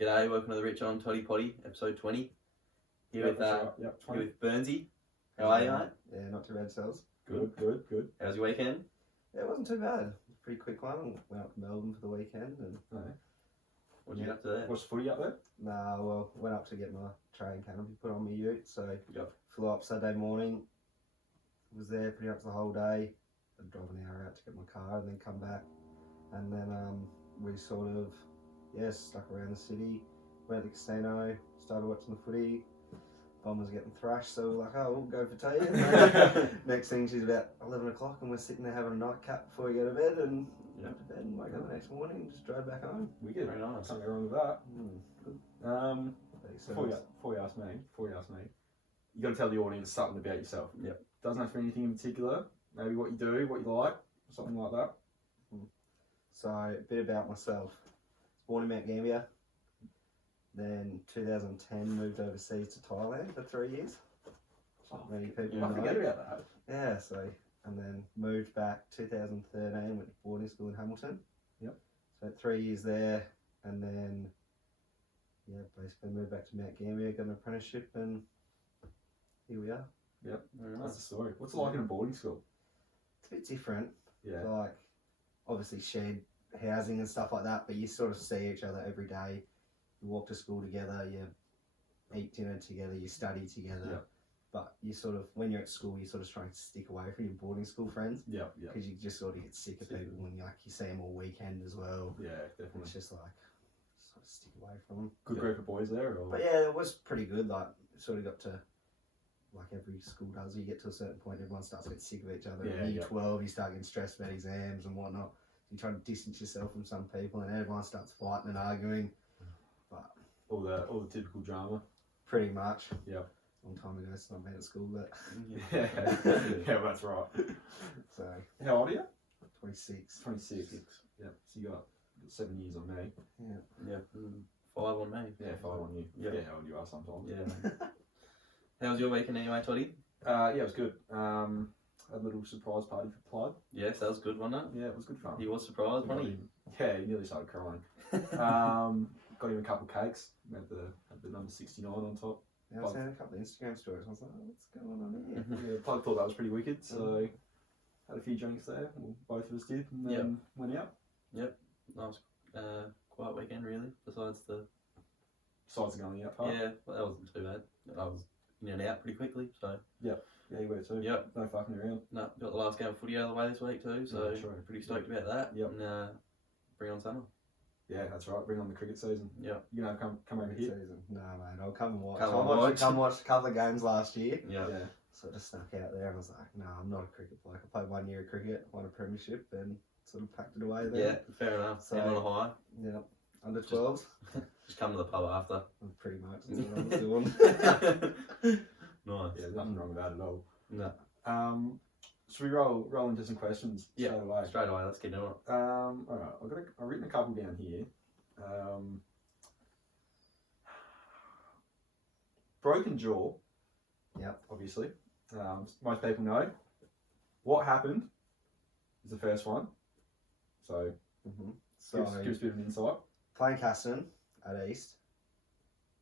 G'day, welcome to the Richo and Toddy Poddy, episode 20. Here with Byrnsey. How are you, mate? Yeah, not too bad, Cells. Good. How's your weekend? Yeah, it wasn't too bad. Pretty quick one. Went up to Melbourne for the weekend and. What did you get up to there? Watch the footy up there? Nah, well, went up to get my training canopy put on my ute, so Yep. flew up Saturday morning. Was there pretty much the whole day. I drove an hour out to get my car and then come back, and then we sort of stuck around the city. Went to the casino, started watching the footy. Bomb was getting thrashed, so we're like, oh, we'll go for tea. And then next thing, she's about 11 o'clock, and we're sitting there having a nightcap before we go to bed, and went to bed and woke up the next morning and just drove back home. Wicked. Very nice. Something wrong with that. Good. Before you ask me, you got to tell the audience something about yourself. Yep. Doesn't have to be anything in particular. Maybe what you do, what you like, something like that. So, a bit about myself. Born in Mount Gambier. Then 2010 moved overseas to Thailand for 3 years. Not many people I know. forget about that. Yeah, so, and then moved back 2013, went to boarding school in Hamilton. Yep. Spent 3 years there, and then, basically moved back to Mount Gambier, got an apprenticeship, and here we are. Yep. Very That's nice. the story. What's it like in a boarding school? It's a bit different. Yeah. Like, obviously shared housing and stuff like that, but you sort of see each other every day. You walk to school together, you eat dinner together, you study together. Yeah. But you sort of, when you're at school, you sort of try to stick away from your boarding school friends Yeah. because you just sort of get sick of people when you see them all weekend as well. Yeah, definitely. It's just like, sort of stick away from them. Good group of boys there, or? But yeah, it was pretty good. Like, sort of got to, like every school does, you get to a certain point, everyone starts to get sick of each other. Yeah, In year yeah. 12, you start getting stressed about exams and whatnot. You try to distance yourself from some people, and everyone starts fighting and arguing. But all the typical drama. pretty much. Yeah. Long time ago, it's not been at school, but Yeah. Yeah, that's right. so How old are you? 26. 26. Yeah. So you got 7 years on me. Yeah. 5 on me. Yeah, 5 on you. Yeah. Yeah, how old you are sometimes. Yeah. How was your weekend anyway, Toddy? Yeah, it was good. A little surprise party for Clyde. Yes, that was good, wasn't Yeah, it was good fun. it? He was surprised, wasn't he? Yeah, he nearly started crying. Got him a couple of cakes. Had the number 69 on top. Yeah, I was seeing a couple of Instagram stories. I was like, oh, what's going on here? Yeah, Plug thought that was pretty wicked, so had a few drinks there. Well, both of us did, and then went out. Nice, quiet weekend, really, besides the... Besides the going out part. Yeah, well, that wasn't too bad. I was in and out pretty quickly, so... Yeah, you were too. Yep. No fucking around. No, got the last game of footy out of the way this week too, so Yeah, true. pretty stoked about that. Yep. And bring on summer. Yeah, that's right. Bring on the cricket season. Yeah. You know, come over here. Season. No, mate, I'll come and watch. Come Watch a couple of games last year. Yeah. Yeah. Sort of snuck out there and was like, no, I'm not a cricket bloke. I played 1 year of cricket, won a premiership, and sort of packed it away there. Yeah, fair enough. So- End on a high. Yeah. Under 12s. Just come to the pub after. Pretty much. That's what I was doing. Nice. Yeah, there's nothing wrong with that at all. No. Should we roll into some questions Yeah. straight away? Straight away, let's get doing it. All right, I've written a couple down here. Broken jaw. Yep. Obviously, most people know. What happened is the first one. So, So, give us a bit of an insight. playing Caston at East,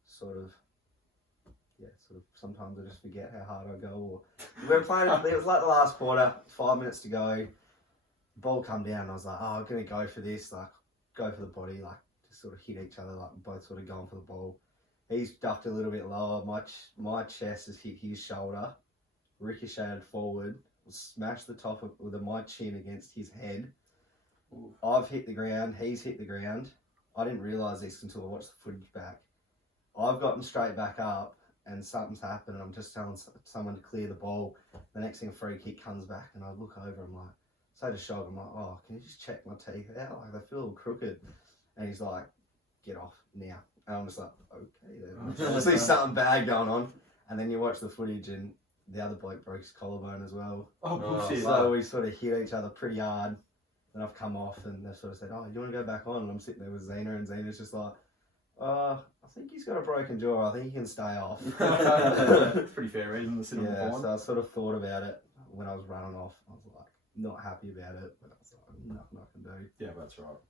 sort of, sometimes I just forget how hard I go. Or we were playing, it was like the last quarter, 5 minutes to go, ball come down, and I was like, oh, I'm going to go for this, like, go for the body, like, just sort of hit each other, like, both sort of going for the ball. He's ducked a little bit lower, my chest has hit his shoulder, ricocheted forward, smashed the top with my chin against his head. Oof. I've hit the ground, he's hit the ground. I didn't realise this until I watched the footage back. I've gotten straight back up and something's happened and I'm just telling someone to clear the ball. The next thing a free kick comes back and I look over, I'm like, so to shock, I'm like, oh, can you just check my teeth out? Like, they feel all crooked. And he's like, get off now. And I'm just like, okay then. Obviously something bad going on. And then you watch the footage and the other bloke broke his collarbone as well. Oh, Oh, bullshit. So we sort of hit each other pretty hard. And I've come off and they've sort of said, oh, you want to go back on? And I'm sitting there with Zena and Zena's just like, I think he's got a broken jaw. I think he can stay off. It's pretty fair reason to sit on the Yeah, fine. so I sort of thought about it when I was running off. I was like, not happy about it, but I was like, nothing I can do. Yeah, that's right.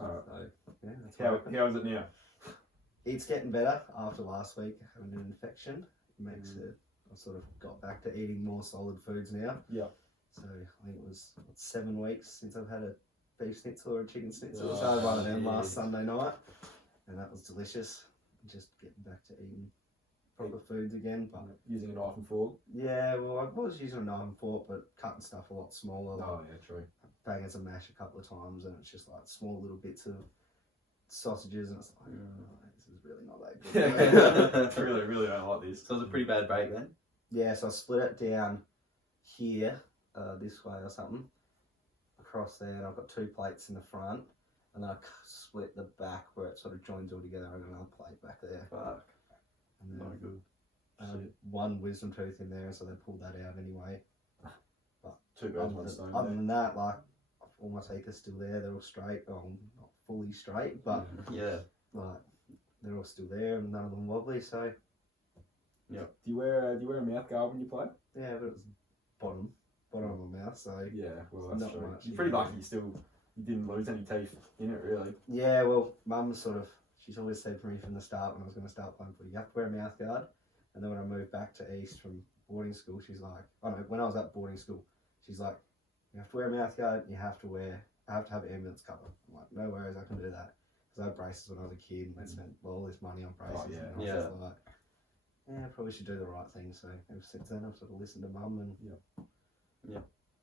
Alright. So, yeah, that's How what happened. is it now? It's getting better after last week having an infection. It makes it. I've sort of got back to eating more solid foods now. Yeah. So I think it was 7 weeks since I've had a beef schnitzel or a chicken schnitzel. Oh, So I had one of them shit. last Sunday night, and that was delicious. Just getting back to eating proper foods again. But Using a knife and fork. yeah, well, I was using a knife and fork, but cutting stuff a lot smaller. Like Oh, yeah, true. banging some mash a couple of times, and it's just like small little bits of sausages, and it's like, oh, this is really not that good. really don't like this. So it was a pretty bad break then. Yeah, so I split it down here, this way or something, across there, and I've got 2 plates in the front, and then I split the back where it sort of joins all together. I've got another plate back there. Fuck. And then Not good. Shit. 1 wisdom tooth in there, so they pulled that out anyway. But 2 birds, 1 stone. other than that, like, all my teeth are still there. They're all straight. Oh, not fully straight, but Yeah. like they're all still there, and none of them wobbly. So Do you wear a mouth guard when you play? yeah, but it was bottom of my mouth. So Yeah, well that's Not true. much, You're pretty yeah. lucky you didn't lose any teeth in it, really. yeah, well, Mum she's always said to me from the start when I was going to start playing footy, you have to wear a mouth guard. And then when I moved back to East from boarding school, she's like, oh no, when I was at boarding school, she's like, you have to wear a mouth guard, I have to have ambulance cover. I'm like, no worries, I can do that. Because I had braces when I was a kid and I spent all this money on braces. Oh, yeah. And I was just like, yeah, I probably should do the right thing. So ever since then, I've sort of listened to Mum and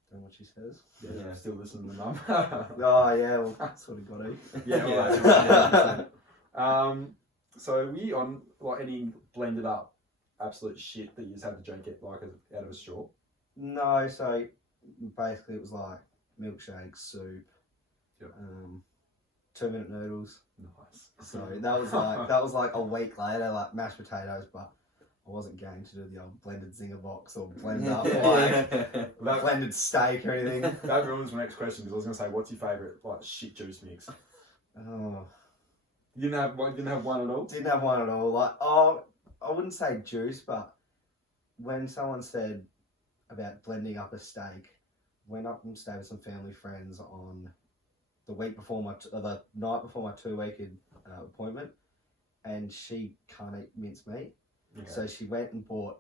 done what she says. Yeah. Still listening to Mum. Oh yeah, well, sort of got to. Yeah, well, Yeah. yeah. So were you on like any blended up absolute shit that you just had to drink it like out of a straw? No, so basically it was like milkshake, soup, Yep. 2-minute noodles. Nice. So that was like a week later, like mashed potatoes, but I wasn't going to do the old blended zinger box or blend up like blended steak or anything. That ruins my next question because I was going to say, what's your favourite like shit juice mix? Oh, You didn't have one at all? didn't have one at all. Like, I wouldn't say juice, but when someone said about blending up a steak, went up and stayed with some family friends on the week before the night before my 2-week appointment, and she can't eat mince meat, so she went and bought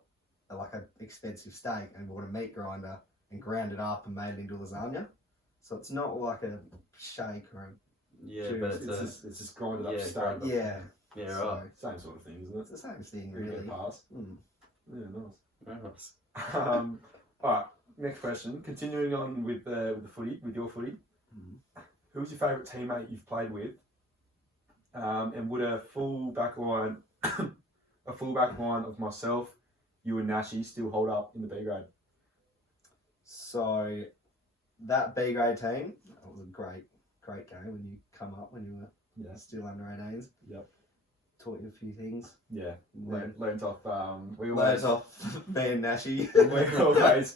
like an expensive steak and bought a meat grinder and ground it up and made it into lasagna. So it's not like a shake or a Yeah, juice. but It's just grinded up Yeah, steak. yeah. yeah, So right. Same sort of thing, isn't it's it? the same thing, Pretty really. good pass. Mm. Yeah, nice. Very nice. Alright, next question. Continuing on with the footy, with your footy. Who's your favourite teammate you've played with? And would a full back line of myself, you and Nashi still hold up in the B grade? So that B grade team, that was a great game when you come up when you were still under 18s. Yep. Taught you a few things. Yeah. Learned Learned off. We Learned always. off me and Nashi. We always.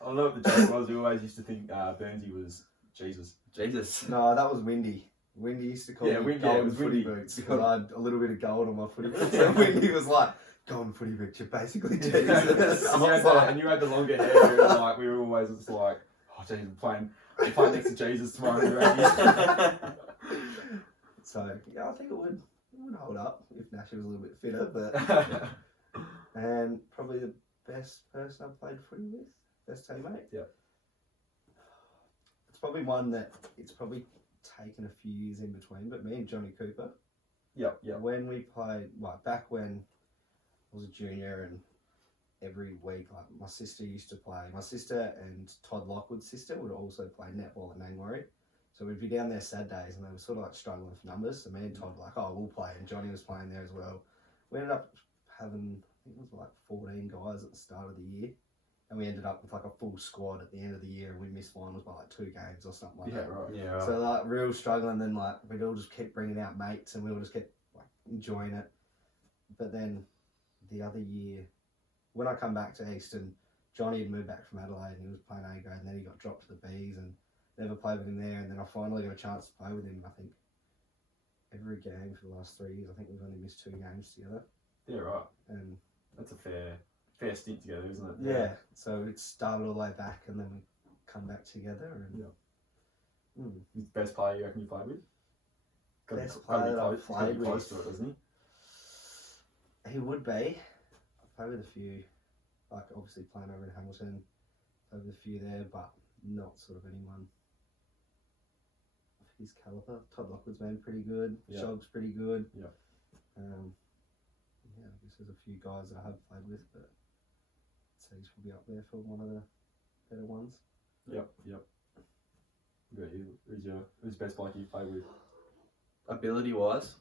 I don't know what the joke was. We always used to think Byrnsey was Jesus. Jesus. No, that was Windy. Windy used to call Yeah, me Windy, golden it was footy Windy. boots because I had a little bit of gold on my footy boots. So Windy was like, golden footy boots, you're basically Jesus. And you had the longer hair. And like we were always just like, oh Jesus, we're playing next to Jesus tomorrow. So yeah, I think it would hold up if Nashi was a little bit fitter, but and probably the best person I've played footy with, best teammate. Yeah. It's probably one that it's probably taken a few years in between, but me and Johnny Cooper. Yeah. When we played, like back when I was a junior, and every week, like my sister used to play. My sister and Todd Lockwood's sister would also play netball at Nangwarry. So we'd be down there Saturdays, and they were sort of like struggling for numbers. So me and Todd were like, oh, we'll play. And Johnny was playing there as well. We ended up having, I think it was like 14 guys at the start of the year. And we ended up with like a full squad at the end of the year, and we missed finals by like 2 games or something like that. Right. Yeah, right. So like real struggling, then like we'd all just keep bringing out mates, and we all just kept like enjoying it. But then the other year, when I come back to Eastern, Johnny had moved back from Adelaide and he was playing A grade, and then he got dropped to the Bs and never played with him there. And then I finally got a chance to play with him. I think every game for the last 3 years, I think we've only missed 2 games together. Yeah, right. And That's a fair stint together, isn't it? yeah, so it started all the way back, and then we come back together. And Who's the best player you reckon you played with? Best player that I've played with. Close to it, doesn't he? He would be. I play with a few, like obviously playing over in Hamilton, play with a few there, but not sort of anyone of his calibre. Todd Lockwood's been pretty good. Yeah. Shog's pretty good. Yeah. Yeah, I guess there's a few guys that I have played with, but I'd say he's probably up there for one of the better ones. Yep. Who's the best bloke you've played with? Ability wise,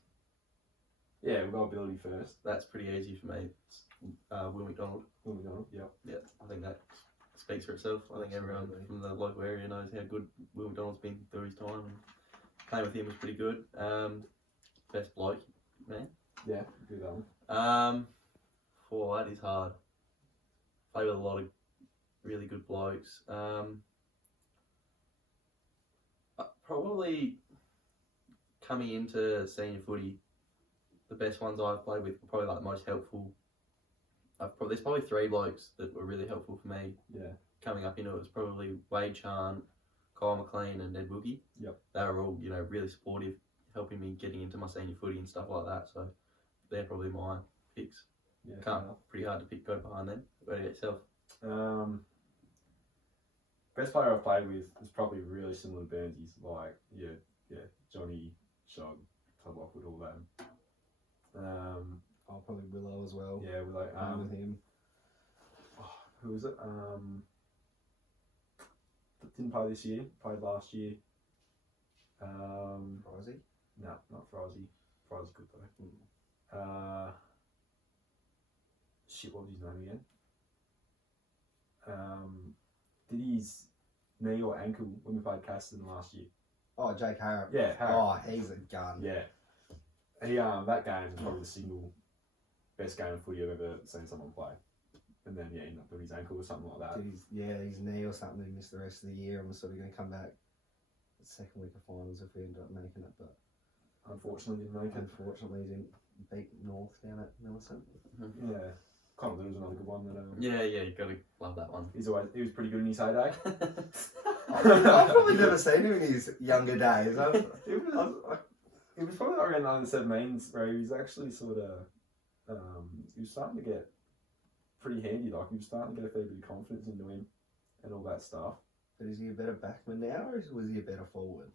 Yeah, we'll go ability first. that's pretty easy for me. It's, Will McDonald. Yep. Yeah, I think that speaks for itself. I think everyone Absolutely. from the local area knows how good Will McDonald's been through his time. And playing with him was pretty good. Best bloke, man. Yeah, do that one. That is hard. Play with a lot of really good blokes. Probably coming into senior footy, the best ones I've played with were probably like the most helpful. There's probably 3 blokes that were really helpful for me. Yeah. Coming up into it was probably Wade Chan, Kyle McLean, and Ed Woogie. Yep. They were all really supportive, helping me getting into my senior footy and stuff like that. So they're probably my picks. Yeah. Pretty hard to go behind them. What about yourself? Best player I've played with is probably really similar to Byrnsey's, like Johnny, Shog, Todd Lockwood, all that. I'll probably Willow as well. Yeah, we like Playing with him. who was it? Didn't play this year. Played last year. Pricey? No, not Frozzy. Frozzy's good though. Shit, what was his name again? Did his knee or ankle when we played Caston last year? Oh, Jake Harrop. Yeah, Harrop. Oh, he's a gun. Yeah. He that game was probably the single best game of footy I've ever seen someone play. And then he ended up doing his ankle or something like that. Did his knee or something, he missed the rest of the year and was sort of going to come back the second week of finals if we ended up making it, but Unfortunately didn't make it. unfortunately he didn't beat North down at Millicent. Yeah. Connor was another good one that Yeah, you gotta love that one. he was pretty good in his heyday. I've probably never seen him in his younger days. It was probably around the under 17s where he was actually sort of he was starting to get pretty handy, like he was starting to get a fair bit of confidence into him and all that stuff. But is he a better backman now or was he a better forward?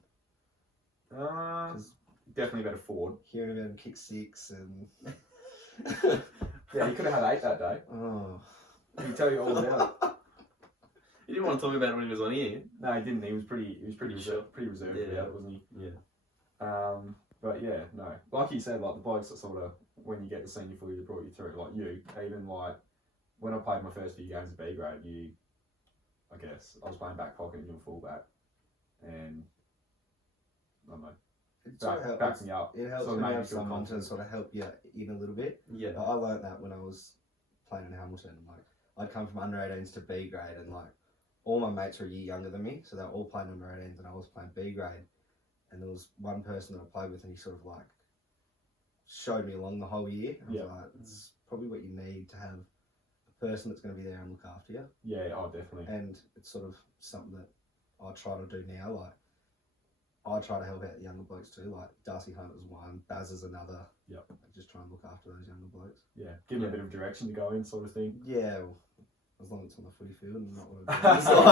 Definitely better forward. Hearing about him kick 6 and Yeah, he could have had 8 that day. oh, He'll tell you all about it. You didn't want to talk about it when he was on here. No, he didn't. He was pretty Sure. reserved Yeah. about it, wasn't he? Yeah. But yeah, no. Like you said, like the blokes that sort of when you get the senior footy that brought you through, like you, even like when I played my first few games of B grade, I guess I was playing back pocket and you were fullback, and I don't know. it sort of Backs me up. It helps Sort of when made you me have feel someone to confident. sort of help you in a little bit. Yeah. I learnt that when I was playing in Hamilton. Like I'd come from under 18s to B grade, and like all my mates were a year younger than me, so they were all playing under 18s, and I was playing B grade. And there was one person that I played with, and he sort of like showed me along the whole year. I was like, it's probably what you need to have a person that's going to be there and look after you. Yeah, oh definitely. And it's sort of something that I try to do now. Like I try to help out the younger blokes too. Like Darcy Hunt was one, Baz is another. Yep. I just try and look after those younger blokes. Yeah, give them a bit of direction to go in, sort of thing. Yeah, well, as long as it's on the footy field and not what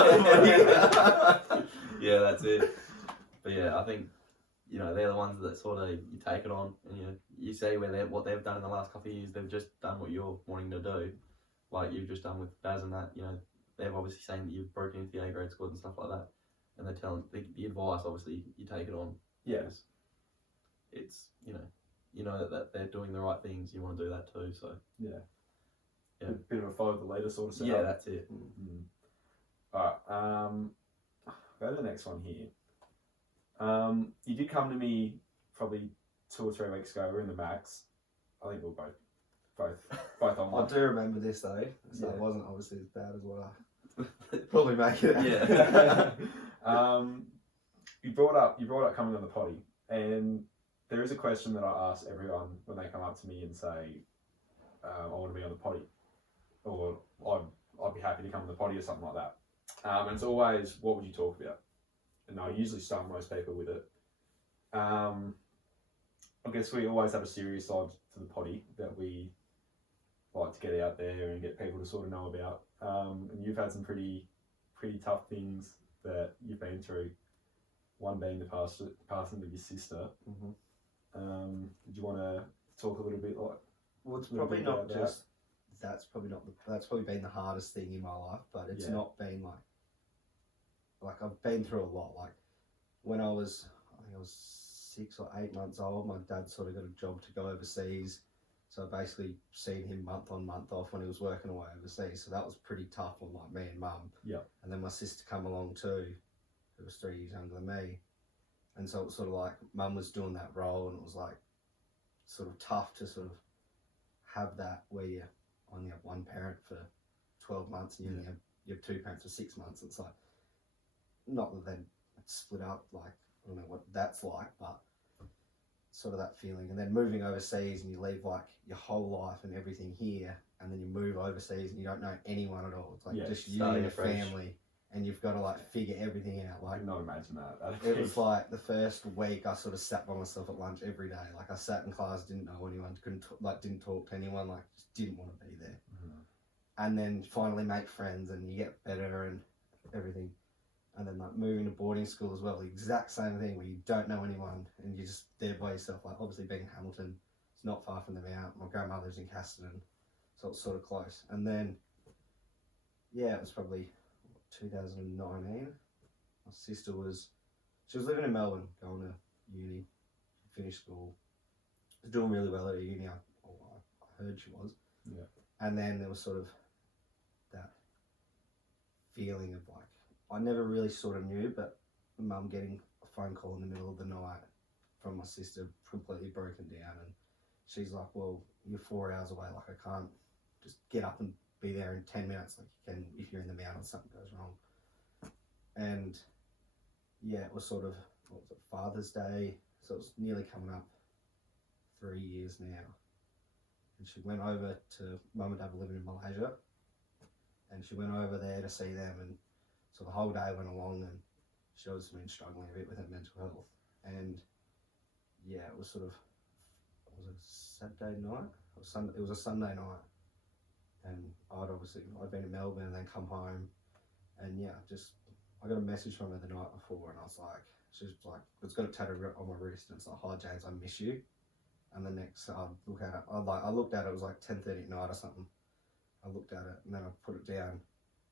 I do. Yeah, that's it. But yeah, I think they're the ones that sort of you take it on and you see what they've done in the last couple of years. They've just done what you're wanting to do, like you've just done with Baz and that. They've obviously saying that you've broken into the A grade squad and stuff like that, and they're telling the advice. Obviously, you take it on. Yeah, it's that they're doing the right things. You want to do that too. So yeah. Yeah. Bit of a follow the leader sort of setup. yeah, that's it. Mm-hmm. Alright, go to the next one here. You did come to me probably 2 or 3 weeks ago. We were in the Max. I think we were both on I one. do remember this though, so Yeah. it wasn't obviously as bad as what I probably make it. Yeah. You brought up coming on the potty, and there is a question that I ask everyone when they come up to me and say, I want to be on the potty, or I'd be happy to come on the potty or something like that. And it's always, what would you talk about? And I usually start most people with it. I guess we always have a serious side to the potty that we like to get out there and get people to sort of know about. And you've had some pretty tough things that you've been through. One being the passing of your sister. Mm-hmm. Did you want to talk a little bit like? Well, it's probably not just. That's probably been the hardest thing in my life, but it's not been like I've been through a lot. Like when I think I was 6 or 8 months old, my dad sort of got a job to go overseas. So I basically seen him month on month off when he was working away overseas. So that was pretty tough on like me and mum. Yeah. And then my sister come along too, who was 3 years younger than me. And so it was sort of like mum was doing that role, and it was like sort of tough to sort of have that where you only have one parent for 12 months and you have 2 parents for 6 months. It's like, not that they'd split up, like, I don't know what that's like, but sort of that feeling. And then moving overseas and you leave like your whole life and everything here, and then you move overseas and you don't know anyone at all. It's like just you and your family, and you've got to like figure everything out. Like, I cannot imagine that. It was like the first week I sort of sat by myself at lunch every day. Like I sat in class, didn't know anyone, didn't talk to anyone, like just didn't want to be there. And then finally make friends and you get better and everything. And then like moving to boarding school as well, the exact same thing where you don't know anyone and you're just there by yourself. Like obviously being in Hamilton, it's not far from the Mount. My grandma lives in Casterton, so it's sort of close. And then, yeah, it was probably 2019. My sister she was living in Melbourne, going to uni, finished school, was doing really well at a uni. I heard she was. Yeah. And then there was sort of that feeling of like, I never really sort of knew, but mum getting a phone call in the middle of the night from my sister, completely broken down, and she's like, well, you're 4 hours away, like I can't just get up and be there in 10 minutes like you can if you're in the mountains, something goes wrong. And yeah, it was sort of, what was it, Father's Day, so it was nearly coming up 3 years now. And she went over to, mum and dad were living in Malaysia, and she went over there to see them, and so the whole day went along, and she was been struggling a bit with her mental health. And yeah, it was sort of, was it a Saturday night? It was a Sunday night, and I'd been in Melbourne and then come home, and yeah, I got a message from her the night before, and I was like, she was like, it's got a tattoo on my wrist, and it's like, hi James, I miss you. And the next, I looked at it, it was like 10:30 at night or something. I looked at it, and then I put it down,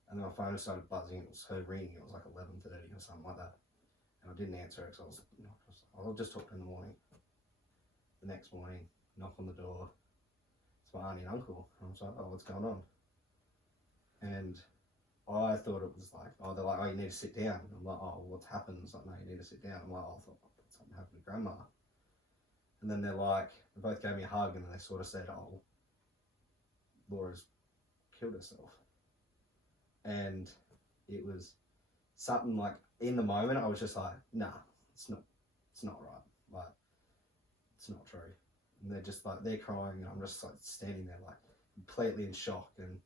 and then my phone started buzzing. It was her ringing. It was like 11:30 or something like that, and I didn't answer it because I'll just talk to her in the morning. The next morning, knock on the door. It's my auntie and uncle. And I was like, oh, what's going on? And I thought it was like, they're like, oh, you need to sit down. And I'm like, oh, what's happened? It's like, no, you need to sit down. I'm like, oh, I thought something happened to Grandma. And then they both gave me a hug, and then they sort of said, oh, Laura's killed herself. And it was something like, in the moment, I was just like, nah, it's not right. Like, it's not true. And they're just like, they're crying, and I'm just like standing there like completely in shock. And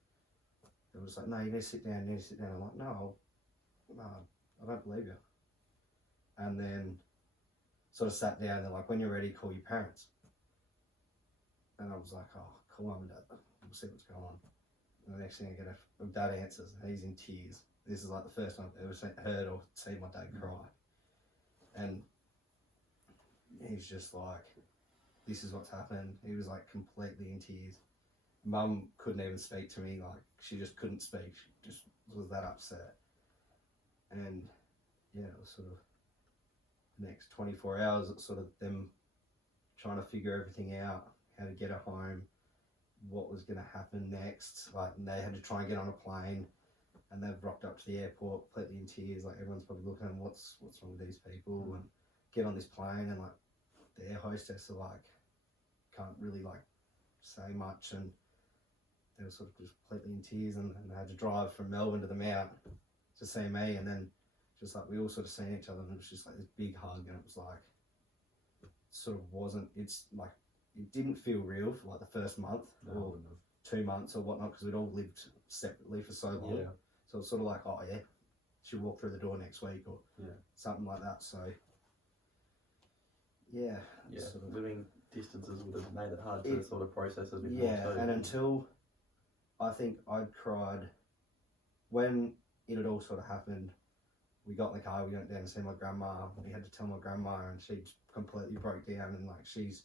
it was like, no, you need to sit down, I'm like, no, I don't believe you. And then sort of sat down, and they're like, when you're ready, call your parents. And I was like, oh, call mum and dad, we'll see what's going on. And the next thing I get, dad answers, and he's in tears. This is like the first time I've ever heard or seen my dad cry. And he's just like, this is what's happened. He was like completely in tears. Mum couldn't even speak to me, like she just couldn't speak. She just was that upset. And yeah, it was sort of the next 24 hours, it's sort of them trying to figure everything out, how to get her home, what was going to happen next. Like, and they had to try and get on a plane, and they've rocked up to the airport completely in tears. Like, everyone's probably looking at them, what's wrong with these people, and get on this plane, and like the air hostess are like, can't really like say much, and they were sort of just completely in tears, and they had to drive from Melbourne to the Mount to see me, and then just like we all sort of seen each other, and it was just like this big hug, and it was like, it sort of wasn't, it's like, it didn't feel real for like the first month or 2 months or whatnot, because we'd all lived separately for so long. Yeah. So it's sort of like, oh yeah, she'll walk through the door next week or something like that. So yeah, Yeah, sort of, living distances would have made it hard to It- sort of process a bit yeah, more too. and until I think I'd cried when it had all sort of happened. We got in the car, we went down to see my grandma. We had to tell my grandma, and she completely broke down. And like, she's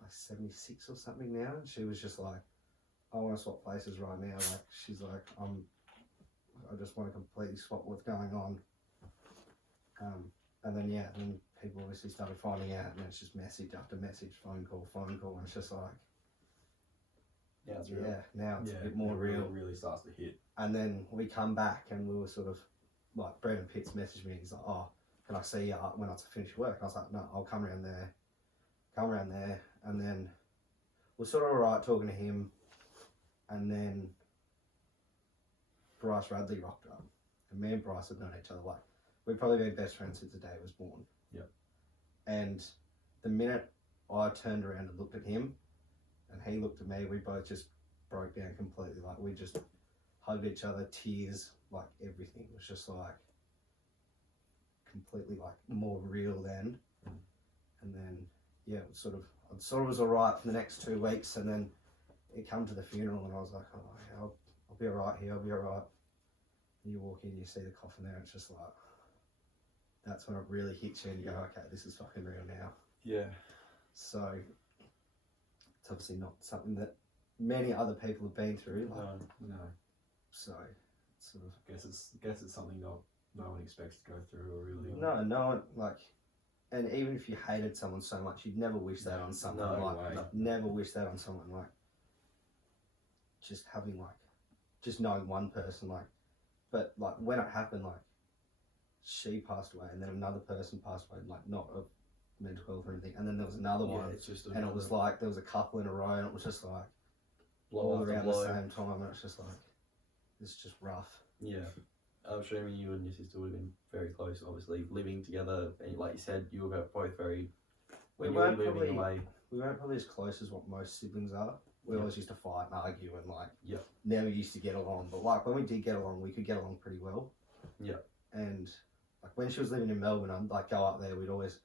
like 76 or something now, and she was just like, I want to swap places right now. Like, she's like, I just want to completely swap what's going on. And then yeah, then people obviously started finding out, and it's just message after message, phone call, and it's just like, Yeah, it's real. yeah, now it's Yeah, a bit more it real. really starts to hit. And then we come back, and we were sort of like, Brendan Pitts messaged me. He's like, "Oh, can I see you when I finish work?" I was like, "No, I'll come around there." And then we're sort of alright talking to him, and then Bryce Radley rocked up, and me and Bryce had known each other like we'd probably been best friends since the day he was born. Yep. And the minute I turned around and looked at him, and he looked at me, we both just broke down completely. Like, we just hugged each other, tears, like everything. It was just like completely like more real then. And then yeah, it was sort of, I sort of was alright for the next 2 weeks, and then it come to the funeral, and I was like, oh yeah, I'll be alright here, I'll be alright. And you walk in, you see the coffin there, it's just like, that's when it really hits you, and you go, okay, this is fucking real now. Yeah. So it's obviously not something that many other people have been through. Like, No. so it's sort of, Guess it's something no one expects to go through, or really. no one, like, and even if you hated someone so much, you'd never wish that on someone. No like, way. never wish that on someone. Like, just having like, just knowing one person, like, but like when it happened, like, she passed away, and then another person passed away, like, not of mental health or anything, and then there was another one, it's just and it was like there was a couple in a row, and it was just like all blow after around the blow. same time, and it's just like, it's just rough. Yeah. I'm assuming you and your sister would have been very close, obviously, living together, and like you said, you were both very, We when you were weren't moving probably away. we weren't probably as close as what most siblings are. We always used to fight and argue, and like Yep. never used to get along. But like when we did get along, we could get along pretty well. Yep. And like when she was living in Melbourne, I'd like go up there. We'd always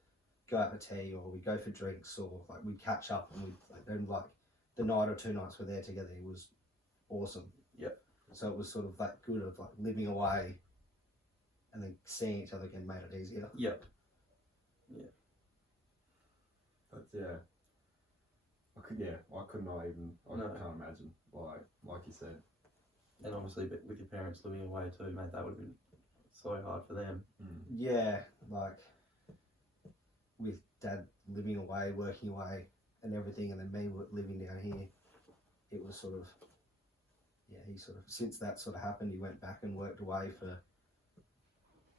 go out for tea, or we'd go for drinks, or like we'd catch up, and we'd like then like the night or 2 nights we're there together, it was awesome. Yep. So it was sort of that good of like living away, and then seeing each other again made it easier. Yep. But yeah. I could not even. I No. can't imagine. Like you said. And obviously, but with your parents living away too, mate, that would have been so hard for them. Yeah, like with Dad living away, working away, and everything, and then me living down here, it was sort of, yeah, he sort of, since that sort of happened, he went back and worked away for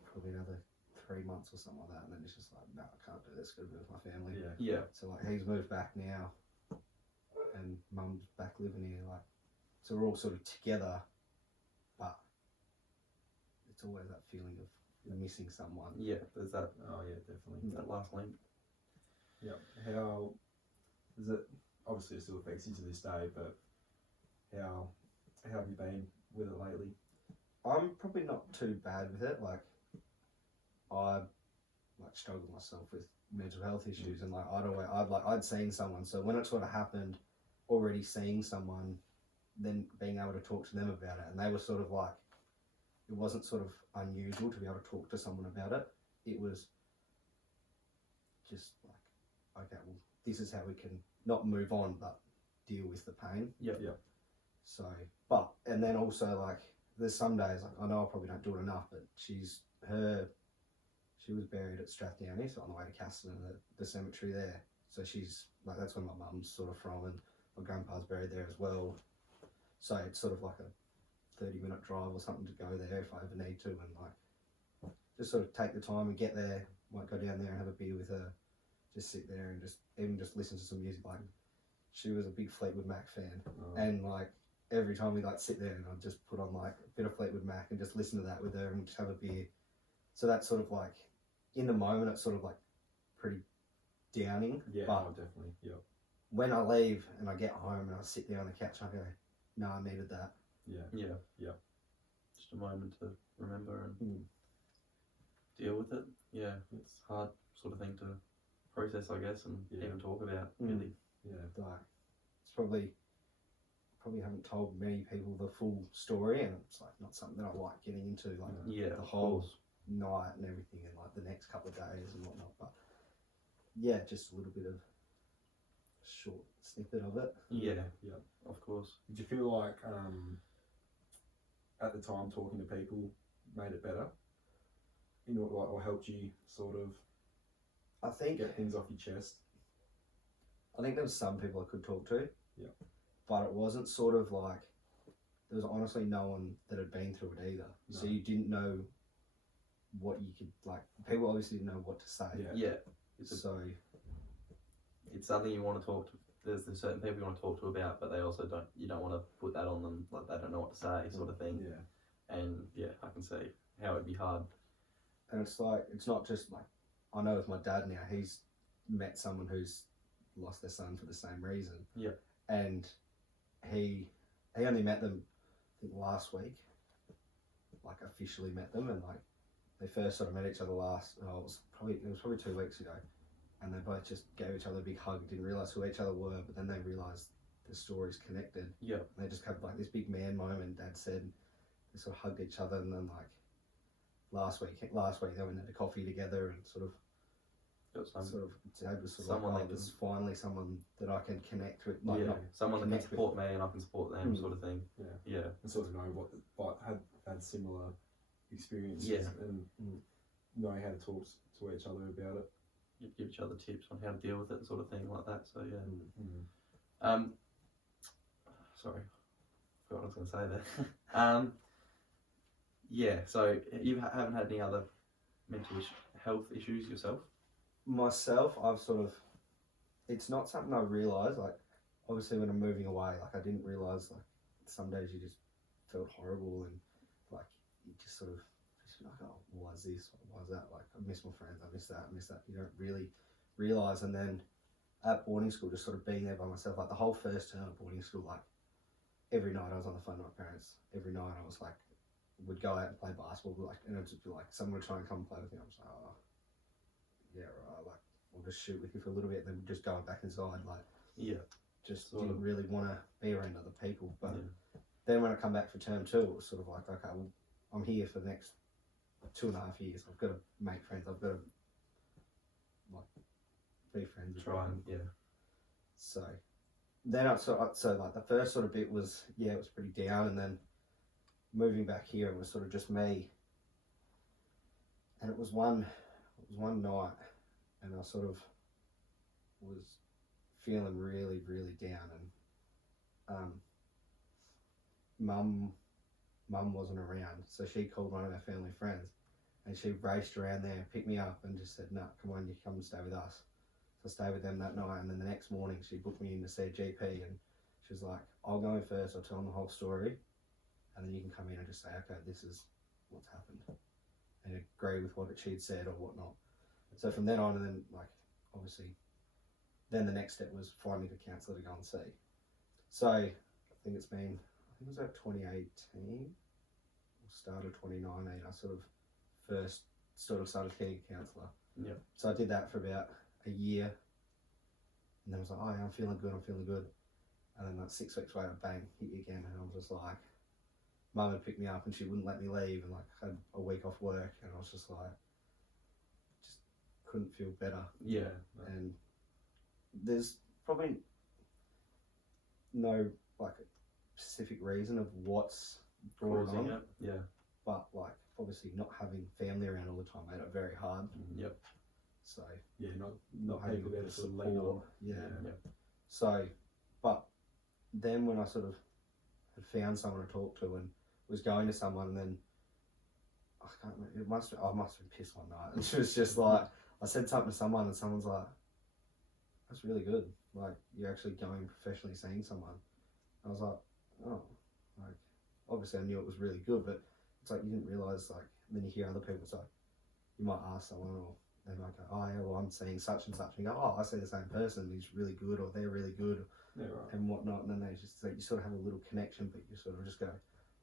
probably another 3 months or something like that, and then it's just like, no, I can't do this, gotta be with my family. Yeah. Yeah. So like he's moved back now, and Mum's back living here, like, so we're all sort of together, but it's always that feeling of missing someone. Yeah. There's that Oh yeah, definitely. that last link. Yeah. How is it? Obviously, it still affects you to this day, but how have you been with it lately? I'm probably not too bad with it. Like, I like struggle myself with mental health issues, and like I'd seen someone. So when it sort of happened, already seeing someone, then being able to talk to them about it, and they were sort of like, it wasn't sort of unusual to be able to talk to someone about it. It was just like, okay, well, this is how we can not move on, but deal with the pain. Yep. Yep. So, but, and then also like, there's some days, like, I know I probably don't do it enough, but she was buried at Strathdowney, so on the way to Castlin, the cemetery there. So she's, like, that's where my mum's sort of from, and my grandpa's buried there as well. So it's sort of like a 30-minute drive or something to go there if I ever need to, and like, just sort of take the time and get there, might go down there and have a beer with her, just sit there and just listen to some music. Like, she was a big Fleetwood Mac fan, and like, every time we like sit there and I'd just put on like a bit of Fleetwood Mac and just listen to that with her and just have a beer. So that's sort of like, in the moment, it's sort of like pretty downing. Yeah, But no, definitely. Yep. when I leave and I get home and I sit there on the couch, I go, no, I needed that. Yeah. Yeah. Yeah. Just a moment to remember and Mm. deal with it. Yeah, it's a hard sort of thing to process, I guess, and Yeah. even talk about. Mm. Really. Yeah. Like, it's probably haven't told many people the full story, and it's like not something that I like getting into, like Yeah, the of whole course. night and everything, and like the next couple of days and whatnot. But yeah, just a little bit of short snippet of it. Yeah, Yeah. of course. Did you feel like at the time talking to people made it better? You know, like, or helped you sort of I think get things off your chest? there was some people I could talk to. Yeah. But it wasn't sort of like there was honestly no one that had been through it either. No. So you didn't know what you could like. People obviously didn't know what to say. Yeah. Yeah, it's something you want to talk to. There's certain people you want to talk to about, but they also don't. You don't want to put that on them, like they don't know what to say, sort of thing. Yeah. And yeah, I can see how it'd be hard. And it's like it's not just like I know with my dad now. He's met someone who's lost their son for the same reason. Yeah. And he only met them I think last week. Like officially met them, and like they first sort of met each other it was probably 2 weeks ago, and they both just gave each other a big hug. Didn't realize who each other were, but then they realized the stories connected. Yeah. And they just had like this big man moment. Dad said they sort of hugged each other, and then like last week they went into coffee together and sort of Dad was sort of someone like, that there's finally someone that I can connect with. Like, yeah, not someone that can connect support me and I can support them, sort of thing. Yeah. Yeah. And sort of know what had similar experiences Yeah. and know how to talk to each other about it. You give each other tips on how to deal with it, sort of thing like that. So yeah. Mm. Sorry, forgot what I was going to say there. Yeah. So you haven't had any other mental health issues yourself? Myself, I've sort of, it's not something I realised, like, obviously when I'm moving away, like, I didn't realise, like, some days you just felt horrible and, like, you just sort of, like, oh, why is this, why is that, like, I miss my friends, I miss that, you don't really realise, and then at boarding school, just sort of being there by myself, like, the whole first term at boarding school, like, every night I was on the phone with my parents, every night I was, like, would go out and play basketball, like, and it would just be, like, someone would try and come and play with me, I was like, oh, yeah, right, like, we'll just shoot with you for a little bit, then just going back inside, like, yeah, just sort didn't of. really want to be around other people. But Yeah. then when I come back for term 2, it was sort of like, okay, well, I'm here for the next 2.5 years. I've got to make friends. I've got to like be friends with Try them. and yeah. So then so like the first sort of bit was it was pretty down, and then moving back here it was sort of just me. And it was one night, and I sort of was feeling really, really down, and mum wasn't around, so she called one of her family friends, and she raced around there, picked me up, and just said, "No, come on, you come and stay with us." So I stayed with them that night, and then the next morning she booked me in to see a GP, and she was like, "I'll go in first, I'll tell them the whole story, and then you can come in and just say, okay, this is what's happened," and agree with what she'd said or whatnot. So from then on, and then like obviously, then the next step was finding a counsellor to go and see. So I think it was about 2018 or start of 2019. I sort of first started seeing a counsellor. Yeah. So I did that for about a year, and then I was like, oh yeah, I'm feeling good. And then like 6 weeks later, bang, hit me again, and I was just like, Mum had picked me up and she wouldn't let me leave, and like I had a week off work, and I was just like, just couldn't feel better. Yeah. And there's probably no like specific reason of what's brought it on, Yeah. but like obviously not having family around all the time made it very hard. Yep. So Yeah, not having people there to sort of lean on. support, yeah. Yeah. So, but then when I sort of had found someone to talk to and was going to someone, and then I can't remember, I must have been pissed one night, and she was just like, I said something to someone, and someone's like, "That's really good. Like you're actually going professionally seeing someone." I was like, "Oh, like obviously I knew it was really good, but it's like you didn't realise like." And then you hear other people, it's like you might ask someone, or they might go, "Oh yeah, well I'm seeing such and such," and you go, "Oh, I see the same person. He's really good, or they're really good." Yeah, right. And whatnot, and then they just like you sort of have a little connection, but you sort of just go,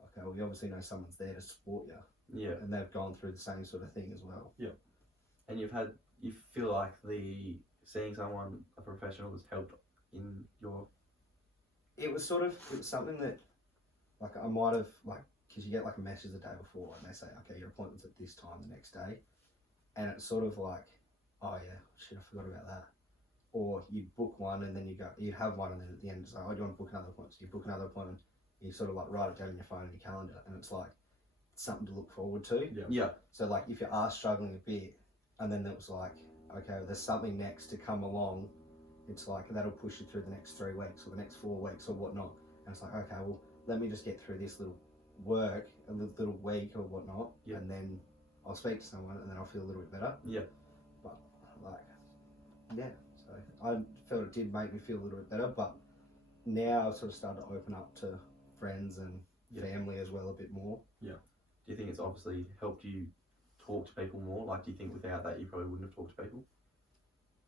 okay, well you obviously know someone's there to support you, Yeah. and they've gone through the same sort of thing as well. And you feel like the seeing someone, a professional, that's helped in your? It was something that, like, I might have, like, because you get like a message the day before and they say, okay, your appointment's at this time the next day, and it's sort of like, oh yeah, shit, I forgot about that. Or you'd book one and then you'd have one and then at the end it's like, oh, do you want to book another appointment? So you book another appointment, you sort of like write it down in your phone and your calendar, and it's like something to look forward to. Yeah. So like if you are struggling a bit, and then it was like, okay, there's something next to come along, it's like that'll push you through the next 3 weeks or the next 4 weeks or whatnot. And it's like, okay, well, let me just get through this little work, a little week or whatnot, and then I'll speak to someone and then I'll feel a little bit better. Yeah. But like, yeah, so I felt it did make me feel a little bit better, but now I've sort of started to open up to friends and family as well a bit more. Yeah. Do you think it's obviously helped you talk to people more? Like, do you think without that you probably wouldn't have talked to people?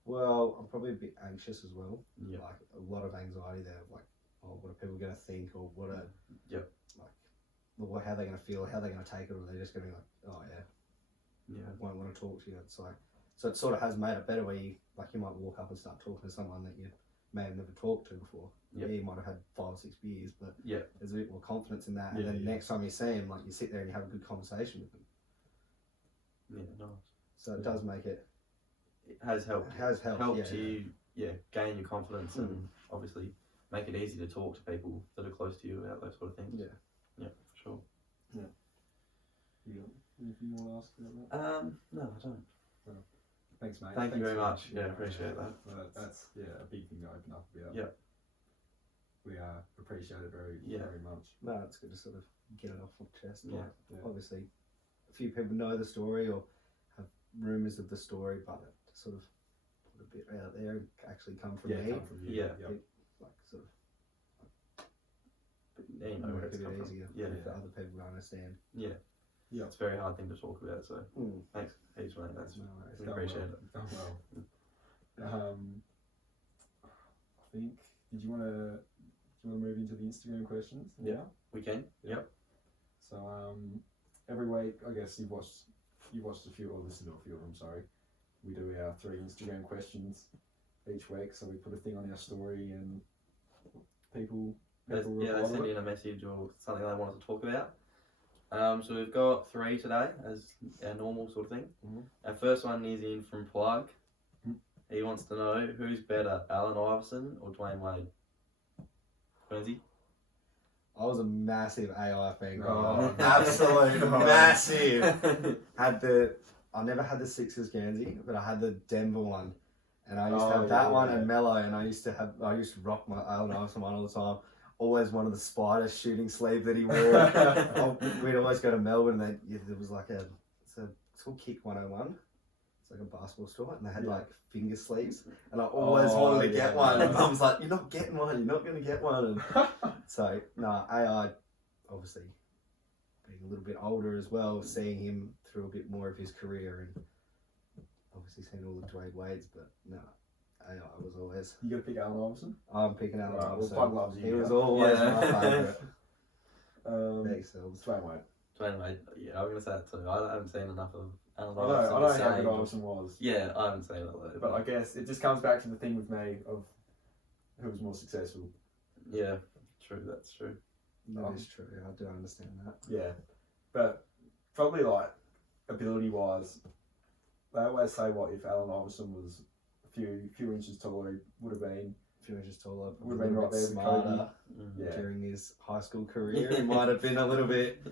Well, I'm probably a bit anxious as well. Yeah. Like a lot of anxiety there, like, oh, what are people going to think, or what are, like, how they're going to feel, how they're going to take it, or they're just going to be like, oh yeah, won't want to talk to you. It's like, so it sort of has made it better where you, like, you might walk up and start talking to someone that you may have never talked to before. Yeah, you might have had 5 or 6 beers, but there's a bit more confidence in that. And then next time you see them, like, you sit there and you have a good conversation with them. Yeah, nice. So it does make it. It has helped. It has helped. You, gain your confidence and obviously make it easy to talk to people that are close to you about those sort of things. Yeah. Yeah, for sure. Yeah. You got anything you want to ask about that? No, I don't. Well, thanks, mate. Thank you very much. Yeah, Yeah, appreciate that. That's a big thing to open up about. Yeah. We appreciate it very much. No, it's good to sort of get it off my chest. Yeah. Like, obviously, a few people know the story or have rumours of the story, but to sort of put a bit out there and actually come from me. Come from you. Yeah. Like sort of You know where make it's it a come bit from. easier for other people to understand. Yeah. It's a very hard thing to talk about, so thanks heaps, mate. That's No worries. we appreciate it. Done well. I think, did you want to move into the Instagram questions? Yeah. We can. Yep. So every week, I guess you've watched a few or listened to a few of them. Sorry, we do our 3 Instagram questions each week. So we put a thing on our story and people They reply to send it. in a message or something they want us to talk about. So we've got 3 today as our normal sort of thing. Our first one is in from Plug. He wants to know who's better, Allen Iverson or Dwayne Wade? Byrnsey? I was a massive AI fan. Oh, absolute massive. I never had the Sixers Guernsey, but I had the Denver one, and I used to have that one and Mello, and I used to rock my Allen Iverson one all the time. Always one of the spider shooting sleeve that he wore. We'd always go to Melbourne, and there was like it's called Kick 101. It's like a basketball store, and they had like finger sleeves, and I always wanted to get one. And Mum's like, "You're not getting one. You're not going to get one." And so AI, obviously, being a little bit older as well, seeing him through a bit more of his career, and obviously seeing all the Dwayne Wades, but no. AI was always. You got to pick Allen Iverson? I'm picking Allen Iverson. Well, Plug loves you. He was always my favourite. Dwayne Wade. Dwayne Wade, yeah, I'm going to say that too. I haven't seen enough of Allen I Iverson. know how good Iverson was. Yeah, I haven't seen it though. But I guess it just comes back to the thing with me of who was more successful. Yeah, true, that's true. That is true. I do understand that. Yeah. But probably like ability wise, they always say what if Allen Iverson was a few inches taller, he would have been. A few inches taller, Would have been right there with smarter Yeah. during his high school career. He might have been a little bit.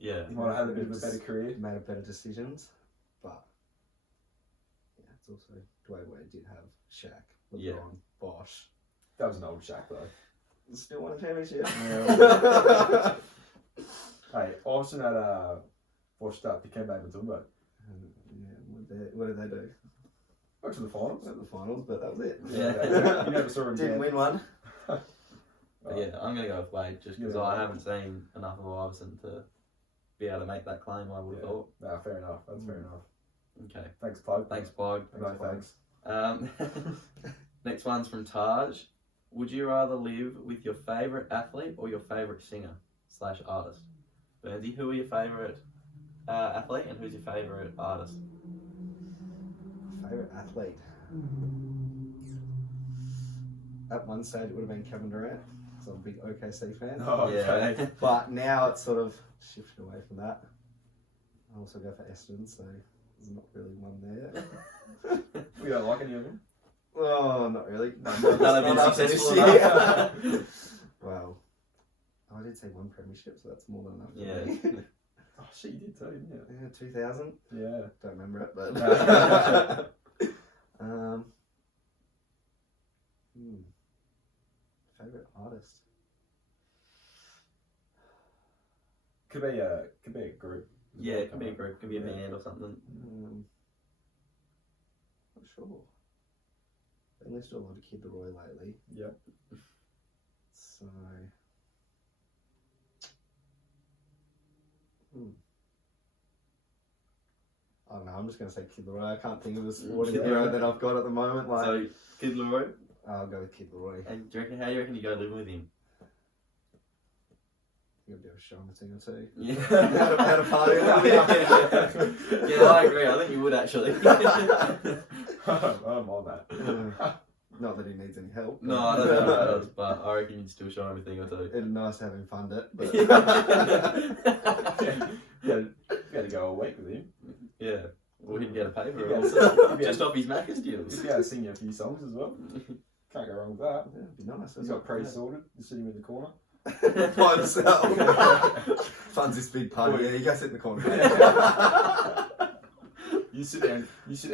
Yeah. He might have had a bit of a better career. Made a better decisions, but yeah, it's also Dwayne Wade did have Shaq, LeBron, Bosh. That was an old Shaq though. Still won a championship. Yeah. Hey, Iverson had washed up Dikembe Mutombo. Yeah, what did they do? Went to the finals. Went to the finals, but that was it. Yeah. You never saw him Didn't again. win one. But yeah, I'm going to go with Wade just because I haven't seen enough of Iverson to be able to make that claim, I would have thought. No, fair enough. That's fair enough. Okay. Thanks, Plug. Thanks, Plug. No, thanks. Next one's from Taj. Would you rather live with your favourite athlete or your favourite singer/artist? Byrnsey, who are your favourite athlete and who's your favourite artist? Favourite athlete? At one stage, it would have been Kevin Durant, because I'm a big OKC fan. Oh, okay. Yeah. But now it's sort of shifted away from that. I also go for Eston, so there's not really one there. We don't like any of them. Oh, not really. None have been after successful this year. enough. Well, I did say one premiership, so that's more than enough. Yeah. For me. Oh shit, you did too, didn't you? Yeah, 2000. Yeah. Don't remember it, but. Favorite artist? Could be a group. Yeah, it can be a group, can be a band or something. Not sure. I've listened to a lot of Kid Leroy lately. Yep. So. I don't know, I'm just going to say Kid Leroy. I can't think of a sporting Kid hero Leroy. that I've got at the moment. Like, So, Kid Leroy, I'll go with Kid Leroy. and do you reckon, how do you reckon you go living with him? You'll be able to show him a thing or two. Yeah. How to party with him. Yeah, I agree. I think you would actually. I don't mind that. Not that he needs any help. No, I don't think he does, but I reckon you'd still show him a thing or two. It's nice to have him fund it. But You had to go a week with him. Yeah. Well, he'd get a paper Yeah. also. Just off his Macca's deals. You'd be able to sing you a few songs as well. Can't go wrong with that. yeah, it'd be nice. He's got pre-sorted. You're sitting in the corner. By himself. Funds this big party. Yeah, you go sit in the corner. You sit there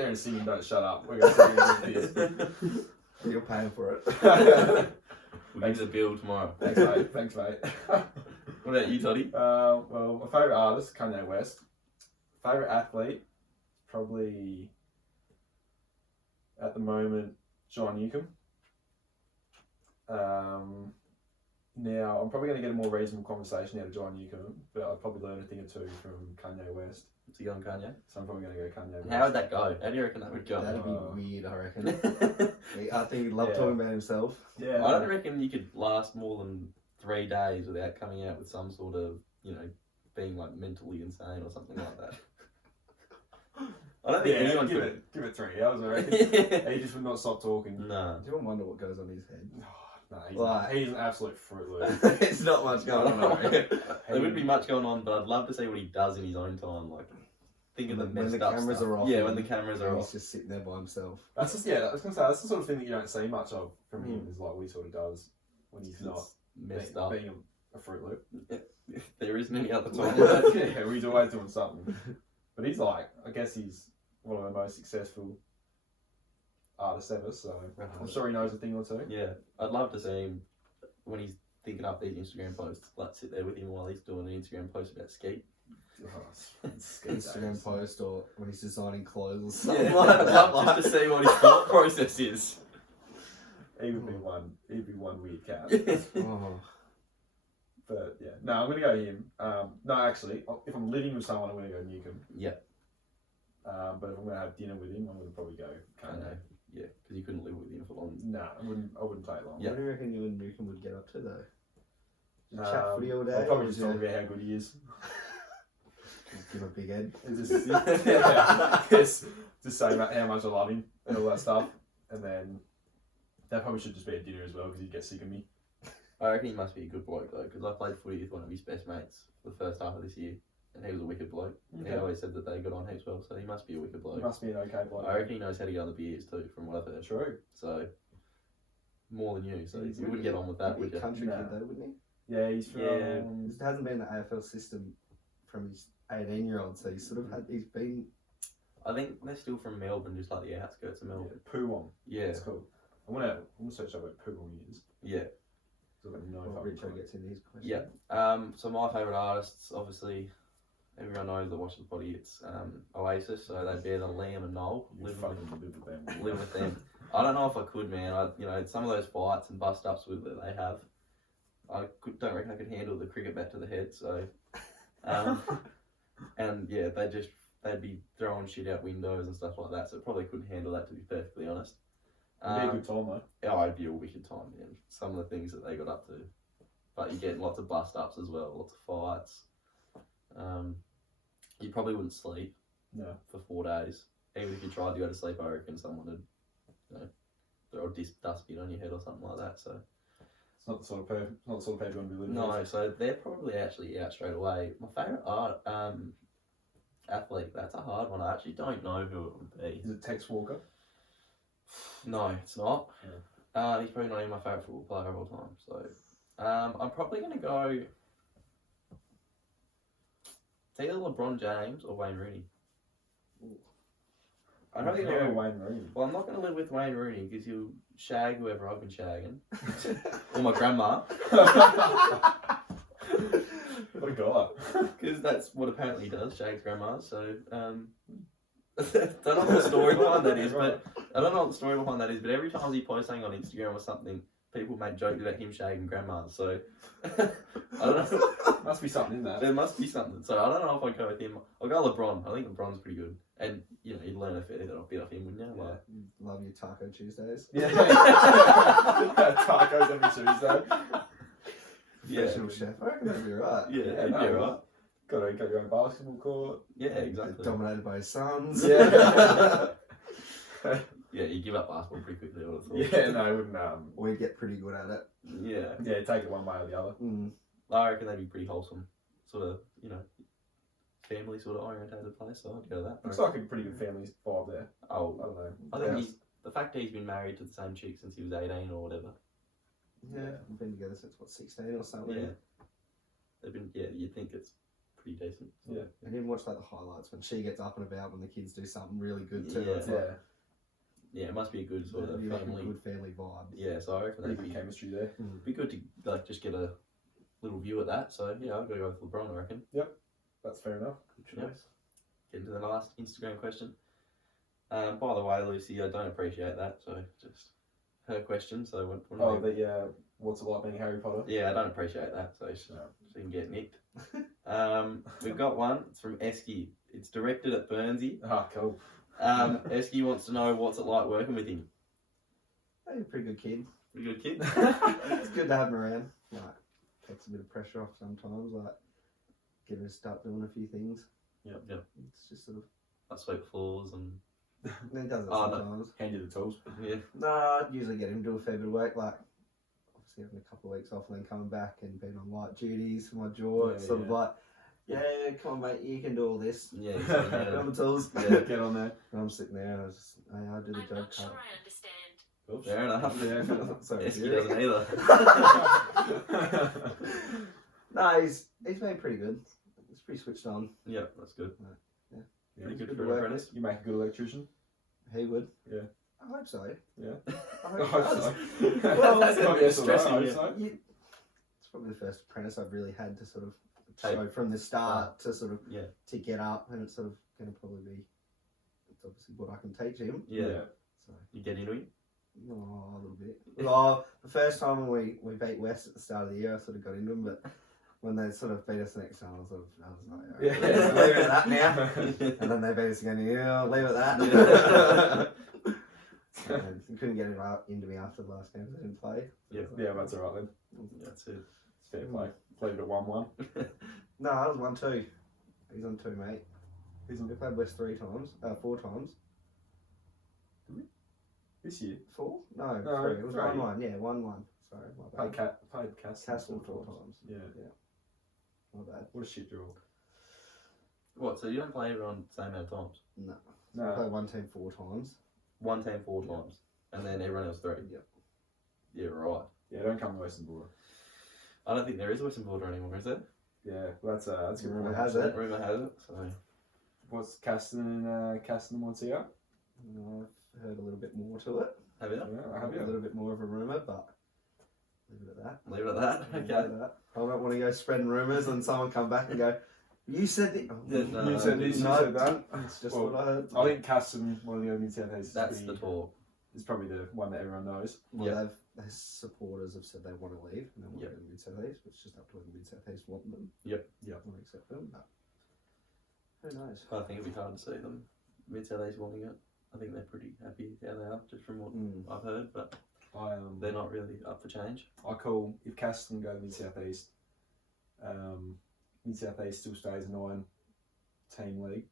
and sing and don't shut up. We're going to sing this. You're paying for it. We'll give the bill tomorrow. Thanks, mate. What about you, Toddy? Well, my favourite artist, Kanye West. Favourite athlete, probably at the moment, John Newcomb. Now, I'm probably going to get a more reasonable conversation out of John Newcomb, but I'll probably learn a thing or two from Kanye West. What's he going, Kanye? So I'm probably going to go Kanye West. How would that go? How do you reckon that would go? That'd be weird, I reckon. I think he'd love talking about himself. Yeah. I don't reckon you could last more than 3 days without coming out with some sort of, being like mentally insane or something like that. I don't think anyone could. Give it 3 hours, I reckon. He just would not stop talking. No. Do you ever wonder what goes on his head? No, he's an absolute fruit loop. It's not much going on, I reckon. There wouldn't be much going on, but I'd love to see what he does in his own time. Like, think of the When messed the up cameras stuff. are off. Yeah, when the cameras are He's off. just sitting there by himself. That's just, I was going to say, that's the sort of thing that you don't see much of from him, is like what he sort of does when he's not Messed up. being a fruit loop. If there isn't any other time. Yeah, he's always doing something. But he's like, I guess he's one of the most successful artists ever, so I'm sure he knows a thing or two. Yeah, I'd love to see him when he's thinking up these Instagram posts. Like, sit there with him while he's doing an Instagram post about ski. Instagram post or when he's designing clothes or something Yeah, like I'd that. love just to see what his thought process is. He would be one weird cat. Oh. But yeah, no, I'm gonna go him. No, actually, if I'm living with someone, I'm gonna go Newcomb. Yeah. But if I'm gonna have dinner with him, I'm gonna probably go Kanye. Yeah, because you couldn't live with him for long. No, I wouldn't take long. Yeah. What do you reckon you and Newcomb would get up to though? Just chat footy all day? I'll probably or just would talk you about how good he is. just give him a big head? Just say about how much I love him and all that stuff, and then that probably should just be a dinner as well because he'd get sick of me. I reckon he must be a good bloke though, because I played footy with one of his best mates for the first half of this year, and he was a wicked bloke. Okay. He always said that they got on heaps well, so he must be a wicked bloke. He must be an okay bloke. I reckon he knows how to get other beers too, from what I've heard. True. So, more than you, so He's you wouldn't get on with that, He'd would be a you? country No. kid though, wouldn't he? Yeah, he's from. Yeah. It hasn't been the AFL system from his 18-year-old, so he's sort of he's been. I think they're still from Melbourne, just like the outskirts of Melbourne. Poowong. Yeah, That's cool. I'm gonna search up what Poowong is. yeah. So I've got no Well, fucking Richo clue. gets in these questions. Yeah. So my favourite artists, obviously, everyone knows that watches the potty. It's Oasis. So they bear the Liam and Noel. You Live fucking live with them. live with them. I don't know if I could, man. Some of those fights and bust ups with that they have, don't reckon I could handle the cricket bat to the head. So, and yeah, they'd be throwing shit out windows and stuff like that. So probably couldn't handle that, to be perfectly honest. It'd be a good time though. Oh, it'd be a wicked time, man. Some of the things that they got up to. But you get lots of bust ups as well, lots of fights. You probably wouldn't sleep No. for 4 days. Even if you tried to go to sleep, I reckon someone would throw a dustbin on your head or something like that. So It's not the sort of people you want to be living no, with. so they're probably actually out straight away. My favourite athlete, that's a hard one. I actually don't know who it would be. Is it Tex Walker? No, it's not. Yeah. He's probably not even my favourite football player of all time. So I'm probably going to go. It's either LeBron James or Wayne Rooney. I'm not going to go Wayne Rooney. Well, I'm not going to live with Wayne Rooney because he'll shag whoever I've been shagging. Or my grandma. What a guy. Because that's what apparently he does, shags grandmas. So, don't know what the story behind that is, but I don't know what the story behind that is, but every time he posts something on Instagram or something, people make jokes about him shagging grandmas. So, I don't know. Must be something in that. There must be something. So, I don't know if I'd go with him. I'll go LeBron. I think LeBron's pretty good. And, you know, you'd learn a bit off him, wouldn't you? Yeah. Like, Love your Taco Tuesdays. Yeah. Tacos every Tuesday. Professional chef. I reckon that'd be right. Yeah, Yeah, it'd be no, alright. Got your own basketball court. Yeah, exactly. Dominated by his sons. Yeah. Yeah, you give up basketball pretty quickly, I would have thought. Yeah, no, I wouldn't. We get pretty good at it. Yeah. Yeah, take it one way or the other. I reckon they'd be pretty wholesome. Sort of, you know, family sort of orientated place, so I'd go with that. Looks like a pretty good family vibe there. I Oh, don't know. I think the fact that he's been married to the same chick since he was 18 or whatever. Yeah, we've been together since, 16 or something? Yeah. They've been, you'd think it's pretty decent. So. Yeah. And even watch like the highlights when she gets up and about when the kids do something really good too. Yeah. It's like, Yeah, it must be a good sort of it'd be like a family. good family vibe. Yeah, so I reckon Pretty that'd good be, chemistry there. be good to like just get a little view of that. So yeah, I'll go with LeBron, I reckon. That's fair enough. Good choice. Get into the last Instagram question. By the way, Lucy, I don't appreciate that. So just her question. So when what's it like being Harry Potter? yeah, I don't appreciate that. So she can get nicked. We've got one. It's from Esky. It's directed at Byrnsey. Ah, cool. Esky wants to know what's it like working with him. He's a pretty good kid. Pretty good kid. It's good to have him around. Like, takes a bit of pressure off sometimes. Like, get him to start doing a few things. Yep. It's just sort of. I sweep floors and He does it Oh, no. sometimes. Hand you the tools. yeah. No, I usually get him to do a fair bit of work. Like, obviously having a couple of weeks off and then coming back and being on light duties for my jaw. It's sort of like, yeah, come on, mate, you can do all this. Yeah. Get on the tools. Yeah. Get on there. And I'm sitting there and I was just, hey, I do the I'm job. not sure I understand. Oops. Fair enough. Yeah, sorry. Esky doesn't either. No, he's been pretty good. He's pretty switched on. Yeah, that's good. Yeah, Pretty good good for to an work apprentice. You make a good electrician. He would. Yeah. I hope so. Yeah. I I hope hope so. so. Well, That's not not stressing, stressing. yeah. So. It's probably the first apprentice I've really had to sort of Take- show from the start to sort of Yeah. to get up, and it's sort of going to probably be. It's obviously what I can teach him. Yeah. So, You get into it? oh, a little bit. Well, the first time when we beat West at the start of the year, I sort of got into him, but when they sort of beat us the next time, I was like, all right, let's leave it at that now. And then they beat us again. Yeah, I'll leave it at that. And he couldn't get into me after the last game because I didn't play. Yeah. Yeah, that's alright then. That's it. It's fair play. Leave it at 1-1. No, I was 1-2. He's on 2, mate. He's We played West 4 times. This year. 4? No, No, 3. It was 3. 1-1. Yeah, 1-1. Sorry, my bad. Played Castle Castle 4 times. Yeah. My bad. What a shit draw. What? So you don't play everyone the same amount of times? No. We No. played one team 4 times. One team 4 Yeah. times, and then everyone else 3. Yep. Yeah, right. Yeah, don't come to Western Border. I don't think there is a Western Border anymore, is there? Yeah, well, that's a good Rumour point. has it. Rumour has it. So What's Caston and what's he up? I've heard a little bit more to it. have you? Yeah, I have A you. little bit more of a rumour, but leave it at that. Leave it at that. Leave it Okay. at that. I don't want to go spreading rumours and someone come back and go, you said that. Oh, Yeah, no, You said this, you no, said that. It's just Well, what I heard. I think Caston, one of the only Southeast, That's the talk. is probably the one that everyone knows. Well, Yeah. their supporters have said they want to leave and they want Yep. to go to Mid South East, but it's just up to whether Mid South East want them. Yep. Want to accept them, but who knows? I think it'd be hard to see them mid-South East wanting it. I think they're pretty happy how they are, just from what I've heard, but they're not really up for change. I call if Caston go Mid Southeast, Mid Southeast still stays a 9-team league,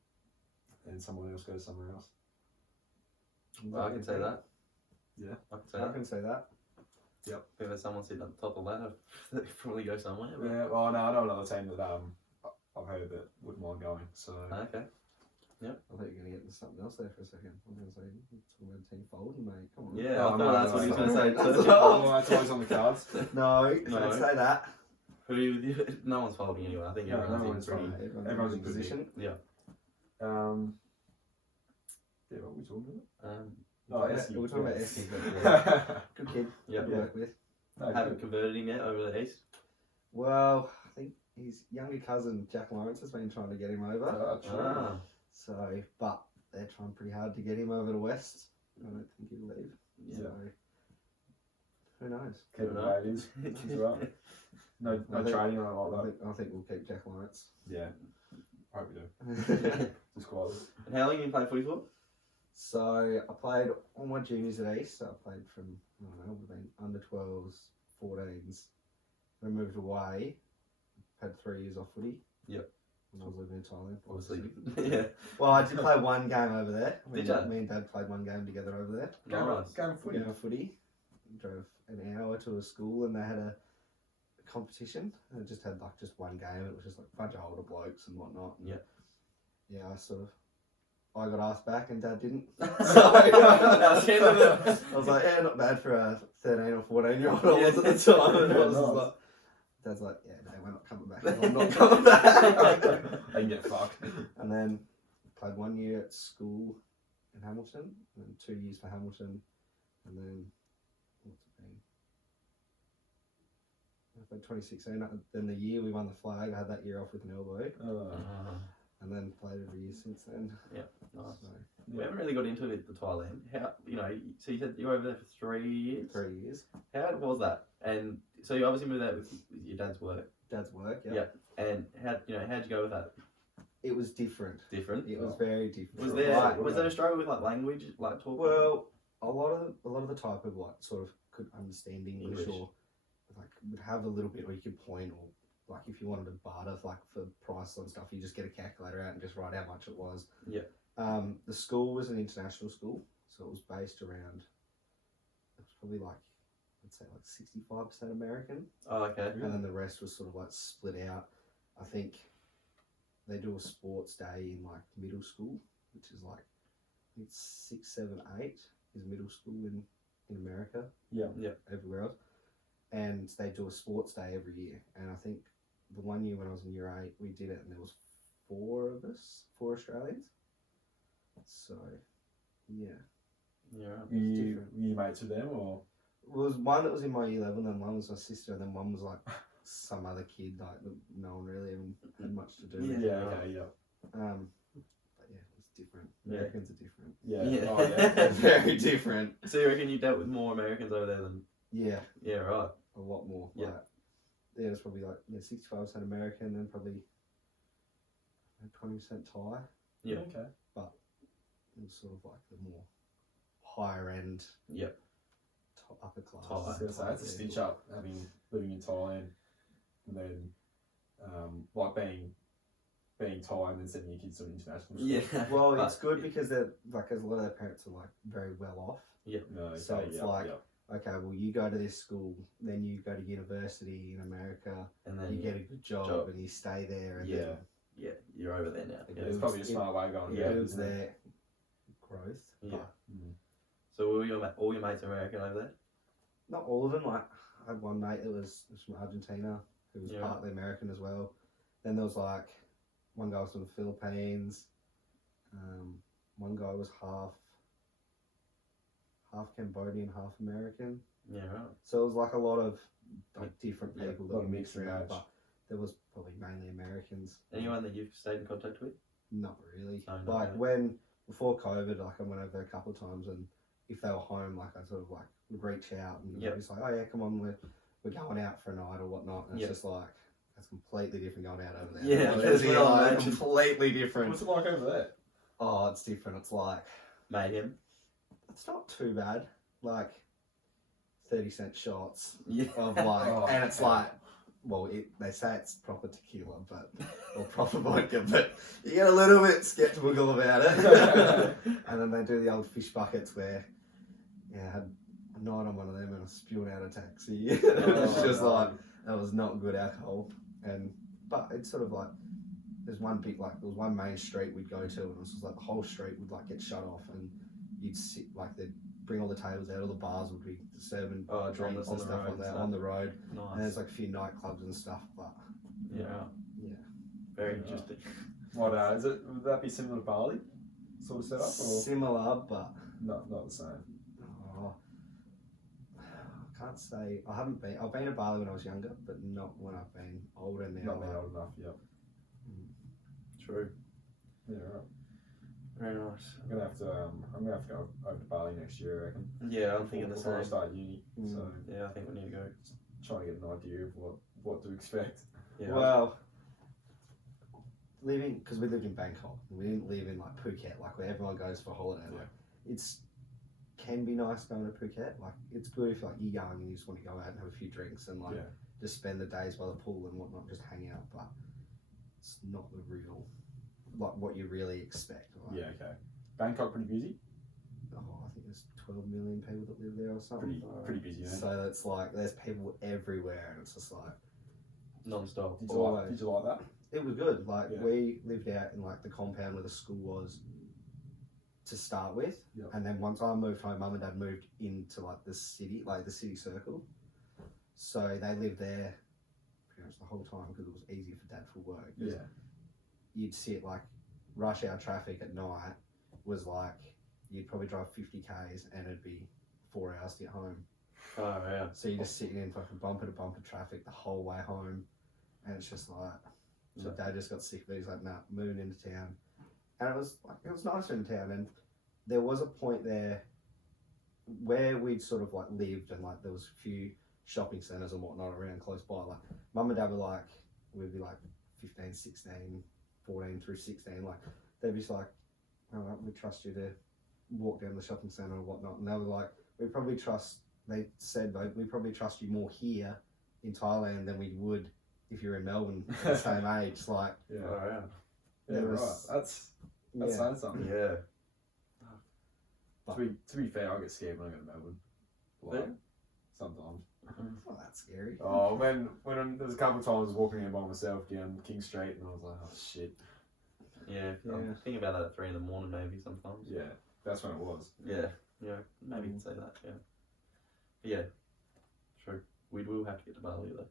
and someone else goes somewhere else. Well, I can say that. I can say I that. can say that. If there's someone sitting at the top of the ladder, they probably go somewhere. But... Yeah, well, no, I know another team that I've heard that wouldn't mind going. So Okay. I thought you were going to get into something else there for a second. I was going to say, talking about team folding, mate. Come on. Yeah, Oh, I thought no, that's no, what he was no. going to say. That's too. oh, that's always on the cards. No, No. don't say that. No one's folding anyway. I think No, everyone's no in one's pretty. folding. Everyone's Everyone's in in good position. Yeah. Yeah, what were we talking Oh, about? yeah, Esky. we're talking about Esky. Yeah. Good kid. Yeah. Good to work with. No, Haven't good. converted him yet over the east. Well, I think his younger cousin Jack Lawrence has been trying to get him over. True. Ah. So, but they're trying pretty hard to get him over to West. I don't think he'll leave. Yeah. So, who knows? Keep it the way it is. It's all right. No I think- training on it like that. I think we'll keep Jack Lawrence. Yeah. I hope we do. Just quietly. And how long have you been playing footy for? So I played all my juniors at East. So I played from, I don't know, would have been under 12s, 14s. Then moved away. Had 3 years off footy. Yep. When I was living in Thailand. Obviously. Yeah. Well, I did play one game over there. Did ya? Me and Dad played one game together over there. Nice. Game of footy. Game of footy. Drove an hour to a school and they had a competition. And it just had like just one game. It was just like a bunch of older blokes and whatnot. And Yeah. Yeah, I got asked back and Dad didn't. So, I was like, yeah, not bad for a 13 or 14 year old I was at the time. And I was just like, Dad's like, yeah, no, we're not coming back. I'm not coming back. They can get fucked. And then played 1 year at school in Hamilton, and then 2 years for Hamilton, and then what's it been? I played 2016. Then the year we won the flag, I had that year off with an elbow, and then played every year since then. Nice. So We haven't really got into it, the Thailand. How, so you said you were over there for 3 years? 3 years. How was that? And so you obviously moved out with your dad's work. Dad's work. Yeah. Yeah. And how'd you go with that? It was different. Different? It was very different. Was there Like, was there a struggle with like language, like talking? well, a lot of the type of like sort of could understand English. English. Or like would have a little bit where you could point, or like if you wanted to barter like for price and stuff, you just get a calculator out and just write how much it was. Yeah. The school was an international school, so it was based around. It was probably like I'd say like 65% American, Oh, okay. and then the rest was sort of like split out. I think they do a sports day in like middle school, which is like I think it's 6, 7, 8 is middle school in America. Yeah. Everywhere else. And they do a sports day every year. And I think the 1 year when I was in year 8, we did it, and there was 4 of us, 4 Australians. So, yeah. Yeah. Right. Were you different. mates with them or? There was one that was in my year 11, then one was my sister, and then one was like some other kid like that no one really even had much to do with. Yeah. Okay. Yeah. But yeah, it's different. Yeah. Americans are different. Yeah. Yeah. Oh, yeah. Very different. So you reckon you dealt with more Americans over there than? Yeah, Yeah. Right. a lot more. Yeah. Like, yeah, it's probably like 65% American, then probably 20% Thai. Yeah. Okay. It was sort of like the more higher end, Yeah. upper class. Thai. I was gonna say that's a stitch up living in Thailand, and then like being Thai and then sending your kids to an international school. Yeah. Well, But- it's good because they're like, as a lot of their parents are like very well off. No. Okay, So it's yeah, like- yeah. Okay, well, you go to this school, then you go to university in America, And then you get a good job, and you stay there, and Yeah. then yeah, you're over there now. It Yeah. It's probably a smart way of going. it Yeah. builds their growth. Yeah. But So were all your mates American over there? not all of them. Like I had one mate that was from Argentina who was Yeah. partly American as well. Then there was like one guy was from the Philippines. One guy was half Cambodian, half American. Yeah. Right. So it was like a lot of like different Yeah, people a that lot were of mixed mix and around, match. but there was probably mainly Americans. Anyone that you've stayed in contact with? Not really. No, not like really. when before COVID, like I went over there a couple of times, and if they were home, like I sort of like would reach out and Yep. it's like, oh yeah, come on, we're going out for a night or whatnot. And Yep. it's just like that's completely different going out over there. Yeah, Like, that's it's what I like imagine. completely different. What's it like over there? Oh, it's different. It's like Mayhem. it's not too bad. Like 30-cent shots Yeah. of like, Oh, and it's yeah. like. Well, they say it's proper tequila, or proper vodka, but you get a little bit skeptical about it. And then they do the old fish buckets where, yeah, I had night on one of them and I spewed out a taxi. It was just no. like, that was not good alcohol. But it's sort of like, there was one main street we'd go to, and it was just like the whole street would like get shut off, and you'd sit, like they'd bring all the tables out, all the bars would be serving drinks and stuff like that on the road. Nice. And there's like a few nightclubs and stuff, but Yeah. yeah. Very Yeah. interesting. What would that be similar to Bali sort of setup, or Similar, but not the same? I can't say. I've been to Bali when I was younger, but not when I've been older now. Not been old enough, yep. True. Yeah, right. Very nice. I'm gonna have to go over to Bali next year, I reckon. Yeah, I'm thinking the Before I same. start uni. So Yeah, I think we need to go. trying to get an idea of what to expect. Yeah. Well, because we lived in Bangkok, we didn't live in like Phuket, like where everyone goes for holiday. Yeah. Like, can be nice going to Phuket. Like, it's good if like you're young and you just want to go out and have a few drinks and like Yeah. just spend the days by the pool and whatnot, just hang out. But it's not the real, like what you really expect. Like, Yeah, okay. Bangkok pretty busy? I think there's 12 million people that live there or something. Pretty busy, yeah. So it's like there's people everywhere, and it's just like Non-stop. Did you like that? it was good. Like Yeah. we lived out in like the compound where the school was to start with, Yep. and then once I moved home, Mum and Dad moved into like the city, like the city circle. So they lived there pretty much the whole time because it was easier for Dad for work. 'Cause Yeah. you'd sit like rush hour traffic at night was like you'd probably drive 50 k's and it'd be 4 hours to get home. Oh yeah. So you're just sitting in fucking bumper to bumper traffic the whole way home, and it's just like, so Dad just got sick of it. He's like, nah, moving into town, and it was nicer in town. And there was a point there where we'd sort of like lived, and like there was a few shopping centres and whatnot around close by. Like Mum and Dad were like, we'd be like 15, 16, 14 through 16. Like they'd be just like, all right, we trust you to walk down the shopping centre and whatnot. And they were like, they said, we probably trust you more here in Thailand than we would if you're in Melbourne at the same age. Like, Yeah. Oh yeah. Yeah, It right. was- That's yeah. saying something. Yeah. To be fair, I get scared when I go to Melbourne. Like, Yeah. sometimes. It's not that scary. Oh, when there's a couple of times I was walking in by myself down King Street and I was like, oh shit. Yeah. Yeah. I'm thinking about that at 3 a.m. maybe sometimes. Yeah, that's when it was. Yeah. Yeah. Maybe you can say that. Yeah. But yeah. True. We will have to get to Bali though.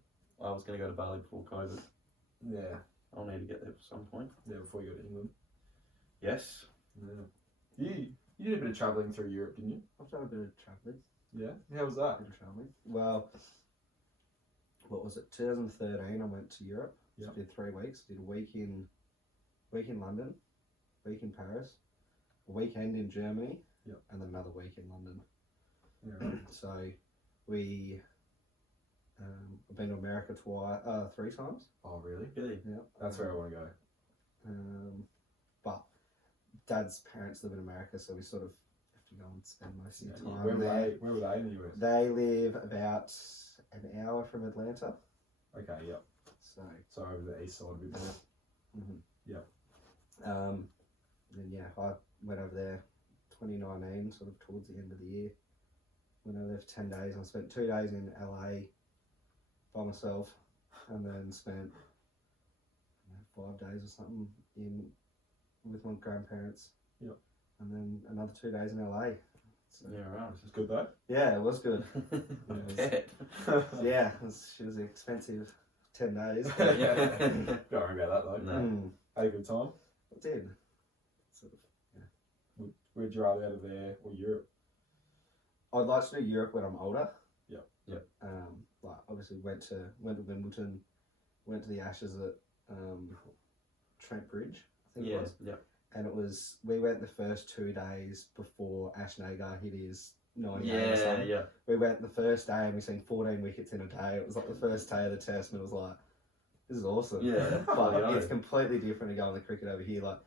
I was going to go to Bali before COVID. Yeah. I'll need to get there at some point. Yeah, before you go to England. Yes. Yeah. You did a bit of travelling through Europe, didn't you? I've done a bit of travelling. Yeah. How was that? Well, what was it? 2013. I went to Europe. Yep. So did 3 weeks. Did a week in London, week in Paris, a weekend in Germany, Yep. and then another week in London. Yeah. So I've been to America 3 times. Oh, really? Really? Yeah. That's where I want to go. But Dad's parents live in America, so we sort of have to go and spend most of the time Where there. were they in the US? They live about an hour from Atlanta. Okay, yep. So over the east side a bit more. Mhm. Yep. And then yeah, I went over there 2019, sort of towards the end of the year. Went over there for 10 days. I spent 2 days in LA by myself, and then spent 5 days or something with my grandparents. Yep. And then another 2 days in LA. So, Yeah, right. It's good though. yeah, it was good. I bet. Yeah, she was expensive 10 days. Yeah. Don't worry about that though. No. Mm, Had a good time. I did. Sort of. Where'd you rather out of there or Europe? I'd like to do Europe when I'm older. Yep. Yep. Like obviously went to Wimbledon, went to the Ashes at Trent Bridge, I think it Yeah. was. Yeah. And we went the first 2 days before Ash Nagar hit his 98 or Yeah. something. Yeah. We went the first day and we seen 14 wickets in a day. It was like the first day of the test, and it was like, this is awesome. Yeah. But Yeah. it's completely different to go on the cricket over here. Like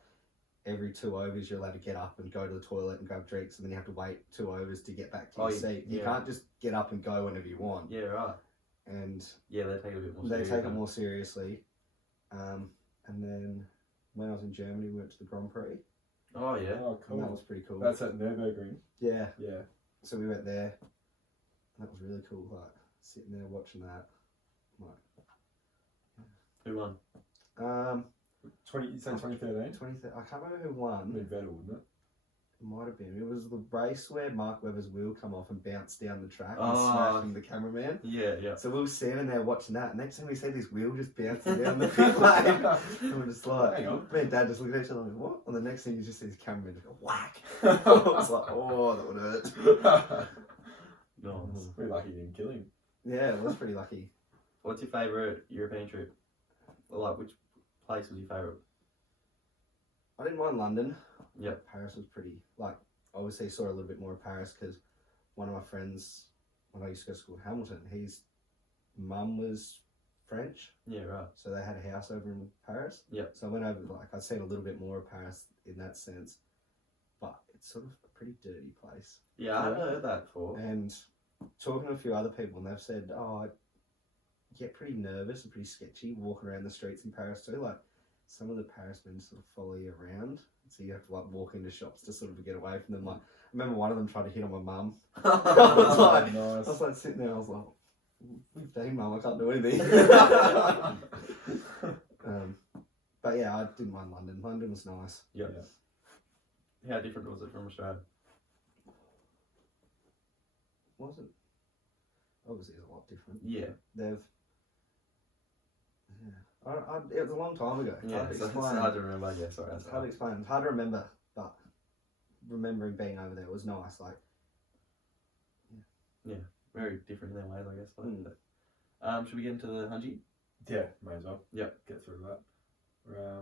every 2 overs, you're allowed to get up and go to the toilet and grab drinks, and then you have to wait 2 overs to get back to your seat. You yeah. can't just get up and go whenever you want. Yeah. Right. And Yeah, they take it a bit more. they serious, take it don't more seriously. And then when I was in Germany, we went to the Grand Prix, Oh yeah. Oh, and that cool. was pretty cool. That's at Nürburgring. Yeah. Yeah. So we went there, That was really cool. Like sitting there watching that. Who won? 2013? 20, I can't remember who won. Vettel, wouldn't it? It might have been. It was the race where Mark Webber's wheel come off and bounced down the track and Oh. smashing the cameraman. Yeah. So we were standing there watching that, and next time we see this wheel just bouncing down the pit lane, and we're just like, Hang on. me and Dad just look at each other like, what? And the next thing you just see this cameraman just go whack. I was like, oh, that would hurt. Nice. We're lucky you didn't kill him. Yeah, it was pretty lucky. What's your favourite European trip? Like, which place was your favourite? I didn't mind London. Yep. Paris was pretty, like, obviously saw a little bit more of Paris because one of my friends, when I used to go to school in Hamilton, his mum was French. Yeah, right. So they had a house over in Paris. Yep. So I went over, like, I'd seen a little bit more of Paris in that sense. But it's sort of a pretty dirty place. Yeah, I've heard that before. And talking to a few other people, and they've said, oh, I get pretty nervous and pretty sketchy walking around the streets in Paris too. Like, some of the Paris men sort of follow you around. So you have to, like, walk into shops to sort of get away from them. Like, I remember one of them tried to hit on my mum. I was like sitting there, I was like, we've been, Mum, I can't do anything. But yeah, I didn't mind London. London was nice. Yeah. How different was it from Australia? Wasn't. Obviously, it's a lot different. Yeah. It was a long time ago. Yeah, Hard to so it's explain. hard to remember. Yeah, sorry. It's hard to explain. It's hard to remember, but remembering being over there was nice. Like, Very different in their ways, I guess. Mm. But, should we get into the Hungy? Yeah, may as well. Yep. Get through that. We're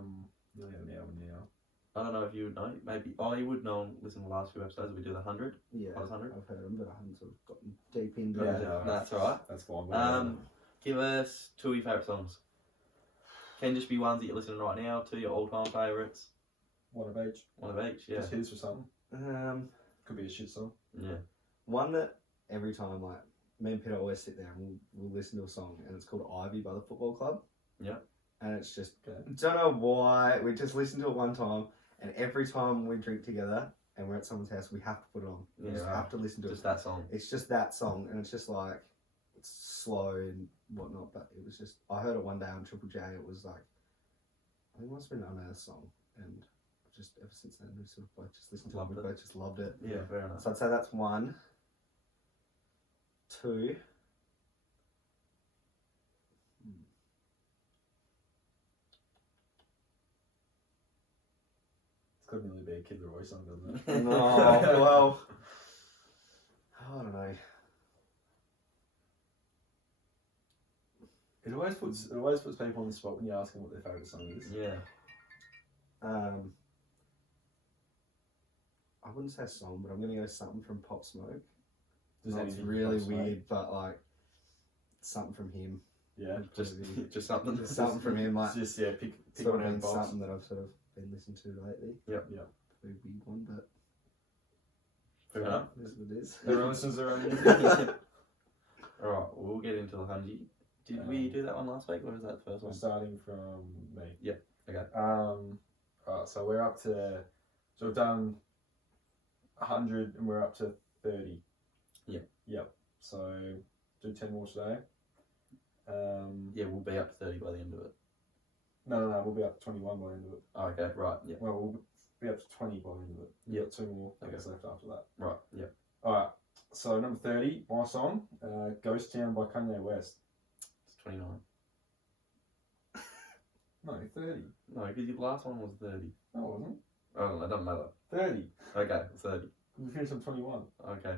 nearly at an hour now. I don't know if you would know. Maybe. Oh, you would know. Listen to the last few episodes. We do the 100. yeah, Plus 100. I've heard them, but I haven't sort of gotten deep into Yeah, it. no, That's all right. That's fine. Give us 2 of your favourite songs. Can just be ones that you're listening to right now. 2 of your all-time favourites. One of each. One of each. Yeah. Just his for something. Could be a shit song. Yeah. One that every time, like, me and Peter always sit there and we'll listen to a song, and it's called Ivy by the Football Club. Yeah. And it's just, Okay. don't know why, we just listen to it one time, and every time we drink together and we're at someone's house, we have to put it on. We Yeah, just right. have to listen to Just it. that song. It's just that song, and it's just like, it's slow and whatnot, but it was just, I heard it one day on Triple J, it was like, I think it must have been an Unearthed song, and just ever since then we sort of both just listened to it, Loved we it. both just loved it. Yeah, fair enough. So I'd say that's 1. 2. It's got to nearly be a Kid Leroy song, doesn't it? No, well, I don't know. It always puts people on the spot when you ask them what their favourite song is. Yeah. I wouldn't say song, but I'm gonna go something from Pop Smoke. Does It's anything really Pop Smoke? weird, but like something from him. Yeah. Just something. Just something from him, like Just pick sort one of out been of the box. something that I've sort of been listening to lately. Yeah. Very weird one, but Fair enough. it is what it is. Everyone listens to their own music. Alright, we'll get into the Hungy. Did we do that one last week, or was that the first We're one? starting from me. Yeah, okay. Alright, so we're up to, so we've done 100 and we're up to 30. Yeah. Yep. So do 10 more today. Yeah, we'll be up to 30 by the end of it. No, we'll be up to 21 by the end of it. Oh, okay, right, yeah. Well, we'll be up to 20 by the end of it. Yep. Got 2 more Okay. left after that. Right, yeah. Alright, so number 30, my song, Ghost Town by Kanye West. It's 29. No, 30. No, because your last one was 30. No, it wasn't. Oh, it doesn't matter. 30. Okay, 30. We finished on 21. Okay.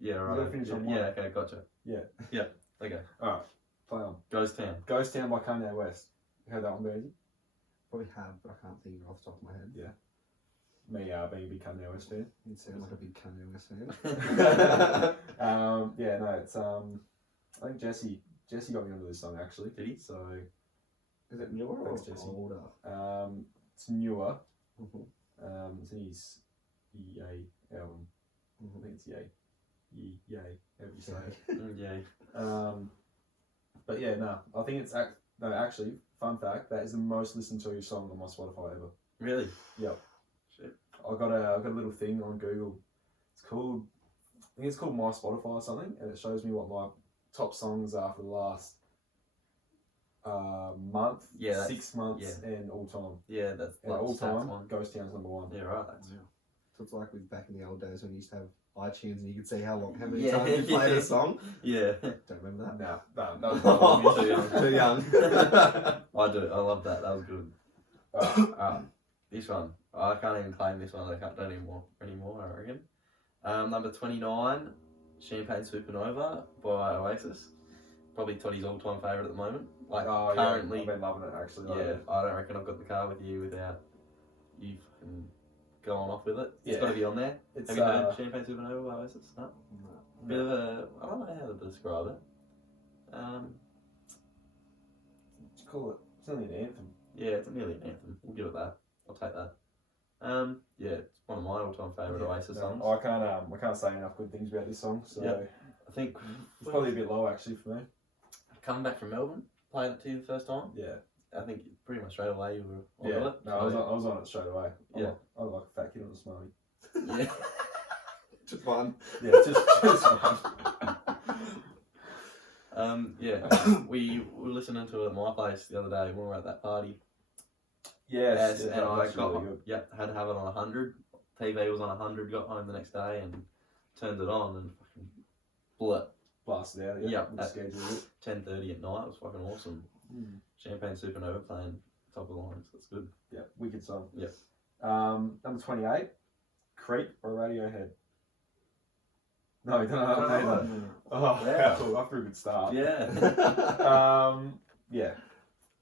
Yeah, gotta right. finish on Yeah, one. okay, gotcha. Yeah. Yeah, okay. Alright, play on. Ghost Town. Ghost Town by Kanye West. You heard that one, Byrnsey? Probably have, but I can't think of it off the top of my head. Yeah. Me being a big Kanye West fan. You sound like a big Kanye West fan. Yeah, no, it's I think Jesse got me onto this song actually. Did he? So Is it newer or Thanks, Jesse. older? it's newer. Mhm. It's in his EA album. I think it's Yay. Yay, however you say it. Yeah. But yeah, no, I think it's actually, fun fact, that is the most listened to song on my Spotify ever. Really? Yep. Shit. I got a little thing on Google. It's called think it's called My Spotify or something, and it shows me what my top songs are for the last month, Yeah, 6 months, and all time. Yeah, that's And like all stats time, one. Ghost Town's number 1. Yeah, right. So it's like with back in the old days when you used to have iTunes and you could see how many Yeah, times you played yeah. a song. Yeah. Don't remember that. No, Oh, too young. Too young. I do. I love that. That was good. This one. I can't even claim this one. I can't do anymore, I reckon. Number 29, Champagne Supernova by Oasis. Probably Toddy's all-time favourite at the moment. Like, currently... I've been loving it, actually. Yeah, I don't reckon I've got the car with you without you fucking going off with it. It's got to be on there. Have you heard Champagne Supernova by Oasis? No? Bit of a... I don't know how to describe it. Let's call it. It's only an anthem. Yeah, it's nearly an anthem. We'll give it that. I'll take that. Yeah, it's one of my all-time favourite Oasis songs. I can't say enough good things about this song, so I think it's probably a bit low actually for me. Coming back from Melbourne, played it to you the first time. Yeah. I think pretty much straight away you were on it. No, I was on it straight away. I like a fat kid on a smarty. Yeah. Just one. Yeah, just one. We were listening to it at my place the other day when we were at that party. Yes, and I got had to have it on 100. TV was on 100. Got home the next day and turned it on and fucking blew it. Blasted out. Yeah, at at 10:30 at night. It was fucking awesome. Champagne Supernova playing top of the line. So that's good. Yeah, wicked song. Yeah. Number 28, Creep by Radiohead. No, you don't know that name. Oh, Yeah. cool. After a good start. Yeah. Yeah,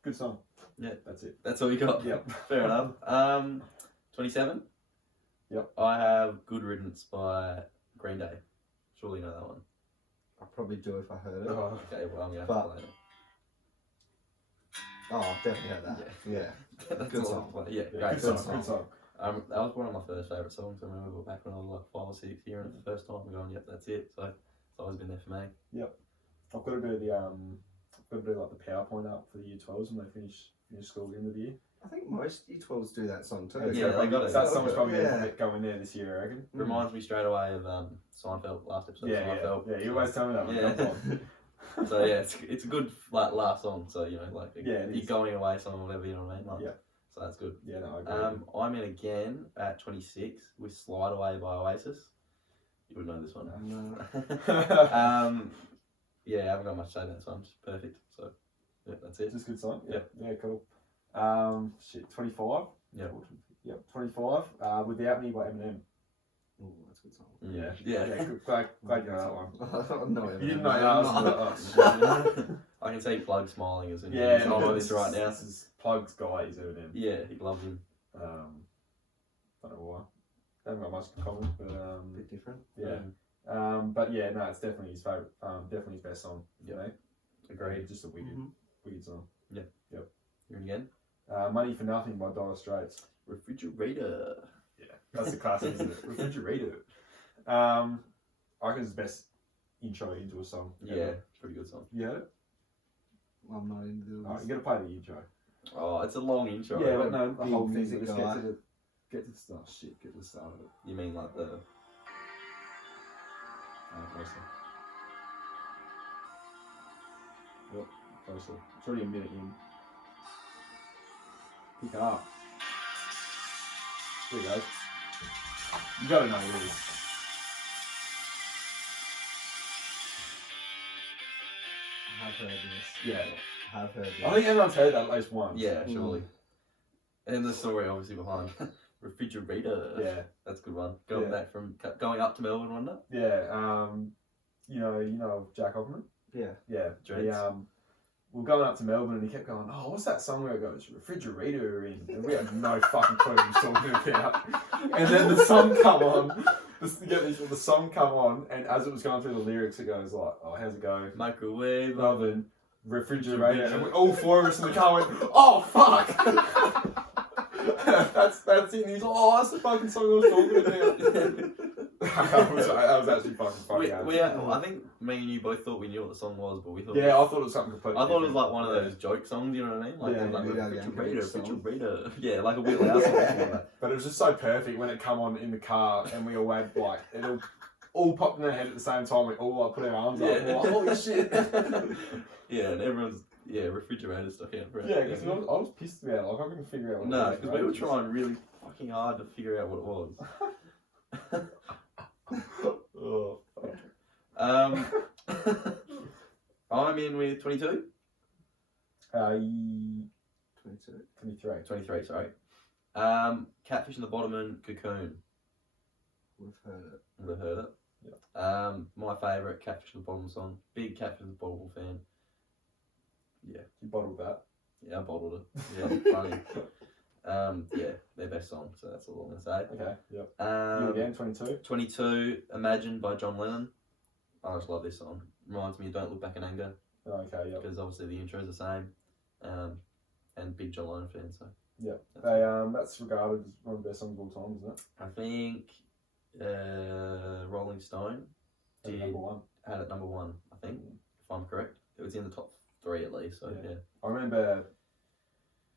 good song. Yeah. That's it. That's all you got. Yep. Fair enough. 27. Yep. I have Good Riddance by Green Day. Surely you know that one. I probably do if I heard it. Oh, Okay, well I'm gonna have to play it. Oh, I've definitely heard that. Yeah. That's Good all song. I'll play. Yeah, yeah, great good song. song. Good song. That was one of my first favourite songs. I remember back when I was like 5 or 6, hearing it the first time and going, yep, that's it. So it's always been there for me. I've got to do the like the PowerPoint up for the Year 12s when they finish school at the end of the year. I think most Year-12s do that song too. Yeah, they got it. That song's probably Yeah. going there this year, I reckon. Reminds me straight away of Seinfeld, last episode of Seinfeld. Yeah, you always tell me that one. Yeah. So yeah, it's a good like last song. So you know, like Yeah, it you're is. going away song or whatever, you know what I mean? Like, Yeah. So that's good. Yeah, no, I agree. I'm in again at 26 with Slide Away by Oasis. You would know this one. Yeah, I haven't got much to say about this one. Just perfect. So yeah, that's it. Just a good song. Yeah. Yeah, cool. 25. Yeah. Yep, 25. Without Me by Eminem. Oh, that's a good song. Yeah. Good. Glad you know that one. No, You didn't know that. Yeah. I can see Plug smiling as soon as he's on this right now. This is Plug's guy is Eminem. Yeah, he loves him. Don't know why. Haven't got much in common, but A bit different. yeah. But yeah, no, it's definitely his favourite. Definitely his best song. You know, Agreed. Just a wicked song. Here again. Money for Nothing by Dire Straits. Refrigerator. Yeah, that's the classic, isn't it? Refrigerator. I reckon it's the best intro into a song. Yeah, ever. pretty good song. You heard it? I'm not into this. Alright, you gotta play the intro. Oh, it's a long intro. Yeah, but no, the Big whole thing. music Just guy. get to the start. Shit, get to the start of it. You mean like the... Closer. Yep, closer. It's already a minute in. Pick it up. There you go. You gotta know what it is. I have heard this. Yeah. I have heard this. I think everyone's heard that at least once. Yeah, surely. And the story obviously behind Refrigerator. Yeah. That's a good one. Going back from... Going up to Melbourne, wasn't it? Yeah. You know Jack Opperman? Yeah. Yeah. Dreads. We were going up to Melbourne and he kept going, oh, what's that song where it goes, refrigerator in? And we had no fucking clue what he was talking about. And then the song come on. The song come on, and as it was going through the lyrics, it goes like, oh, how's it go? Microwave. Oven, refrigerator. And all four of us in the car went, oh, fuck! that's it. And he's like, oh, that's the fucking song I was talking about. that was actually fucking funny. I think me and you both thought we knew what the song was, but we thought... Yeah, I thought it was something completely I thought it was different. like one of those joke songs, you know what I mean? Like, Yeah, like yeah, refrigerator. Yeah, like a Wheelie House song. Like that. But it was just so perfect when it come on in the car and we all had like all popped in their head at the same time. We all like put our arms up. And we're like, holy shit! Yeah, and everyone's refrigerator stuck out for it. Yeah, because I was pissed about it. Like I couldn't figure out what No, it was. because we were trying really fucking hard to figure out what it was. Oh, fuck. I'm in with 22. 22. 23. 23, sorry. Catfish in the Bottom and Cocoon. We've heard it. Would have heard it. Yeah. My favourite Catfish in the Bottom song. Big Catfish in the Bottom fan. Yeah. You bottled that. Yeah, I bottled it. Yeah, funny. Yeah, their best song, so that's all I'm going to say. Okay, yep. You again, 22? 22, Imagine by John Lennon. I just love this song. Reminds me of Don't Look Back in Anger. Okay, yep. Because obviously the intro's the same. And big John Lennon fan, so. Yeah. That's That's regarded as one of the best songs of all time, isn't it? I think Rolling Stone At did, number one. had it number 1, I think, if I'm correct. It was in the top 3 at least, so yeah. I remember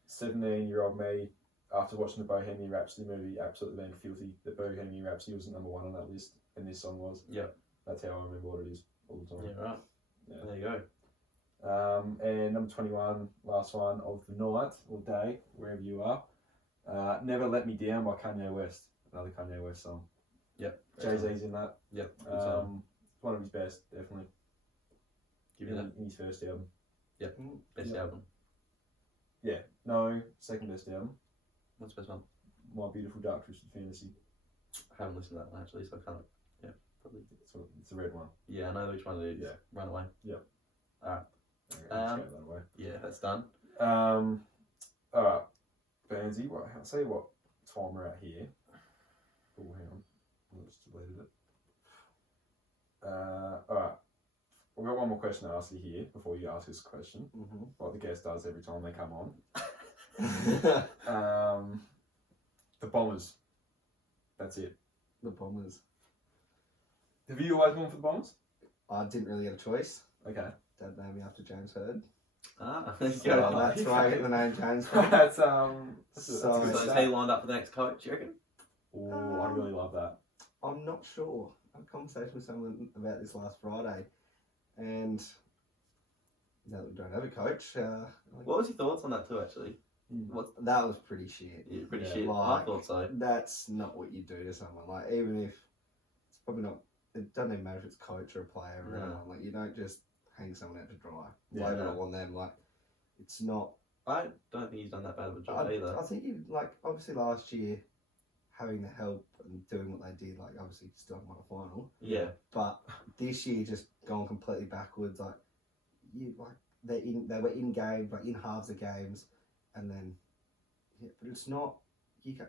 17-year-old me, after watching the Bohemian Rhapsody movie, absolutely being filthy that Bohemian Rhapsody was number 1 on that list, and this song was. Yeah. That's how I remember what it is all the time. Yeah, right. Yeah. There you go. And number 21, last one of the night or day, wherever you are. Never Let Me Down by Kanye West. Another Kanye West song. Yep. Jay-Z's in that. Yep. Good song. One of his best, definitely. Give you that. In his first album. Yep. Best Yep. album. Yeah. No, second best album. What's the best one? My Beautiful Dark Twisted Fantasy. I haven't listened to that one actually, so I can't. Yeah, probably. It's a red one. Yeah, I know which one it is. Yeah. Runaway. Yep. Alright. Okay, let's go that way. Yeah, that's done. Alright. Byrnsey, I'll tell you what time we're at here. Oh, hang on. I just deleted it. Alright. We've got one more question to ask you here before you ask us a question. Mm-hmm. What the guest does every time they come on. The The Bombers. That's it. Bombers. Have you always gone for the Bombers? I didn't really have a choice. Okay. Dad named me after James Hurd. There you So go. that's why I get the name James Hurd. that's So- So is he lined up for the next coach, you reckon? Oh, I really love that. I'm not sure. I had a conversation with someone about this last Friday, and now that we don't have a coach, What was your thoughts on that too, actually? that was pretty shit. Yeah, pretty Yeah, shit. I like- thought so. That's not what you do to someone. Like, even if it's probably not, it doesn't even matter if it's coach or a player or No. anyone. Like, you don't just hang someone out to dry. Yeah, Blame it no. all on them. Like, it's not. I don't think he's done that bad of a job either. I think you like obviously last year having the help and doing what they did. Like, obviously still haven't won a final. Yeah. But this year, just gone completely backwards. Like they were in games, like in halves of games, and then but it's not.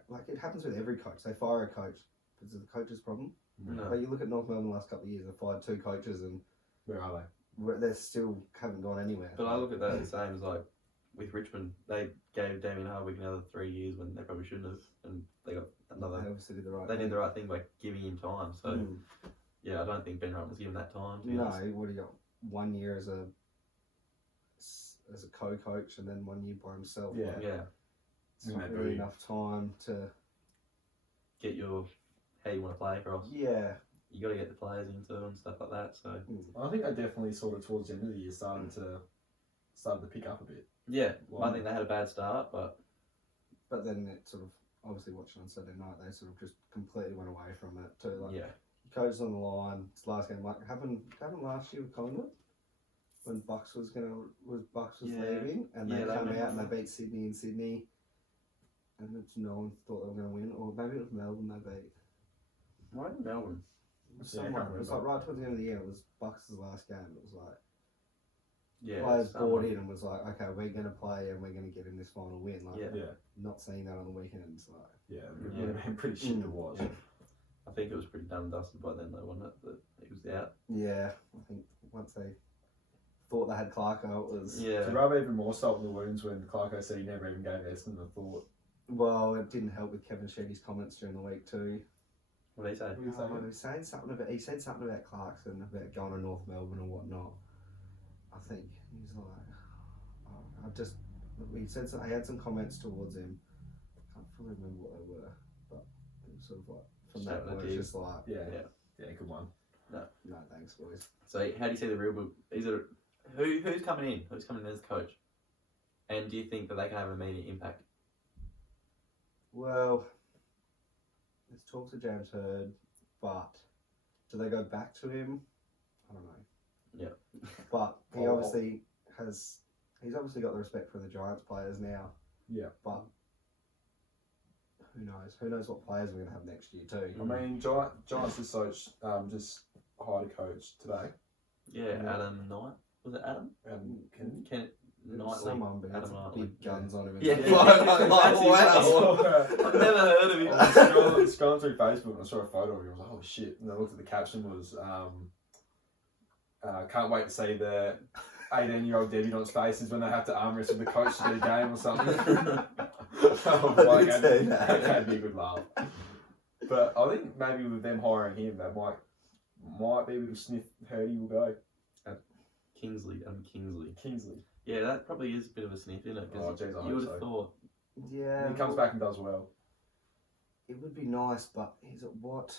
Like it happens with every coach. They fire a coach, but is it the coach's problem? No. But you look at North Melbourne the last couple of years. They fired 2 coaches, and Where are they? they still haven't gone anywhere. But I look at that the same as like with Richmond. They gave Damien Hardwick another 3 years when they probably shouldn't have, and they got another. They obviously did the right. They thing. did the right thing by giving him time. So Mm. yeah, I don't think Ben Wright was given that time. To be No, honest. what do you got? 1 year as a co-coach, and then 1 year by himself. Yeah. Like, Yeah. it's not really enough time to. Get your how you want to play across. Yeah. You got to get the players into and stuff like that. So I think they definitely sort of towards the end of the year started to pick up a bit. yeah, Well, I think they had a bad start, but But then it sort of obviously watching on Saturday night, they sort of just completely went away from it too. Like yeah, coaches on the line. It's last game. Like happened last year with Collingwood when Bucks was Yeah. leaving, and they Yeah, they come went out and off. they beat Sydney in Sydney, and it's no one thought they were going to win, or maybe it was Melbourne they beat. why in Melbourne? Someone. It was like right towards the end of the year. It was Bucks' last game. It was like Yeah, players someone. bought in and was like, okay, we're going to play and we're going to get in this final win. Like Yeah. Yeah. not seeing that on the weekends. Like Yeah. Yeah. It would have been pretty shit to watch. I think it was pretty done and dusted by then, though, wasn't it? That he was out. yeah, I think once they thought they had Clarko, it was Yeah, To rub even more salt in the wounds when Clarko said he never even gave Essendon a thought. well, it didn't help with Kevin Shetty's comments during the week too. what did he say? What do you think? He said something about Clarkson about going to North Melbourne or whatnot. I think he was like, he had some comments towards him. I can't fully remember what they were, but it was sort of like from Just that having a point, dig. it's just like Yeah. Yeah. Yeah, good one. No, thanks, boys. So how do you see the real? Is it who's coming in? Who's coming in as coach? And do you think that they can have an immediate impact? Well, let's talk to James Hird, but do they go back to him? I don't know. Yeah. But he's obviously got the respect for the Giants players now. Yeah. But who knows? Who knows what players we're going to have next year too? I mean, Giants just hired a coach today. Yeah, Yeah. Adam Knight. Was it Adam? Kent Knightley. Someone, but Adam it's Knightley. big guns on him. Yeah. Wow. I've never heard of him. I was scrolling through Facebook and I saw a photo of him. I was like, oh shit. And I looked at the caption was, can't wait to see the 18-year-old debutante's faces when they have to arm wrestle the coach to get a game or something. That'd be a good laugh. But I think maybe with them hiring him, they might be able to sniff Hurdy will go. Kingsley. Yeah, that probably is a bit of a sniff, isn't it? Oh, Because geez, I you hope would have so. thought. Yeah. And he comes back and does well. It would be nice, but is it what?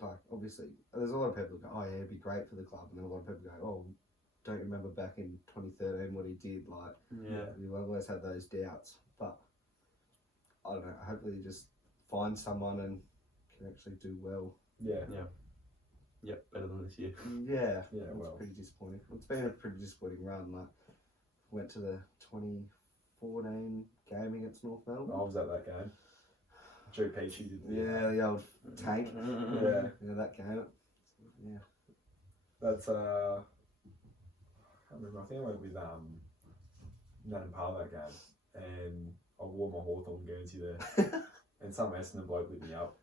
Like, obviously, there's a lot of people who go, oh yeah, it'd be great for the club. And then a lot of people go, oh, don't you remember back in 2013 what he did? Like, Yeah. you always have those doubts. But, I don't know, hopefully you just find someone and can actually do well. Yeah. Yep, better than this year. Yeah. Yeah, It's well. pretty disappointing. It's been a pretty disappointing run. Like, went to the 2014 game against North Melbourne. I was at that game. Drew Peachy did. Yeah, the old tank. Yeah. Yeah, that game. Yeah. That's I can't remember. I think I went with Nan and Par that game, and I wore my Hawthorn Guernsey there, and some Essendon bloke lit me up.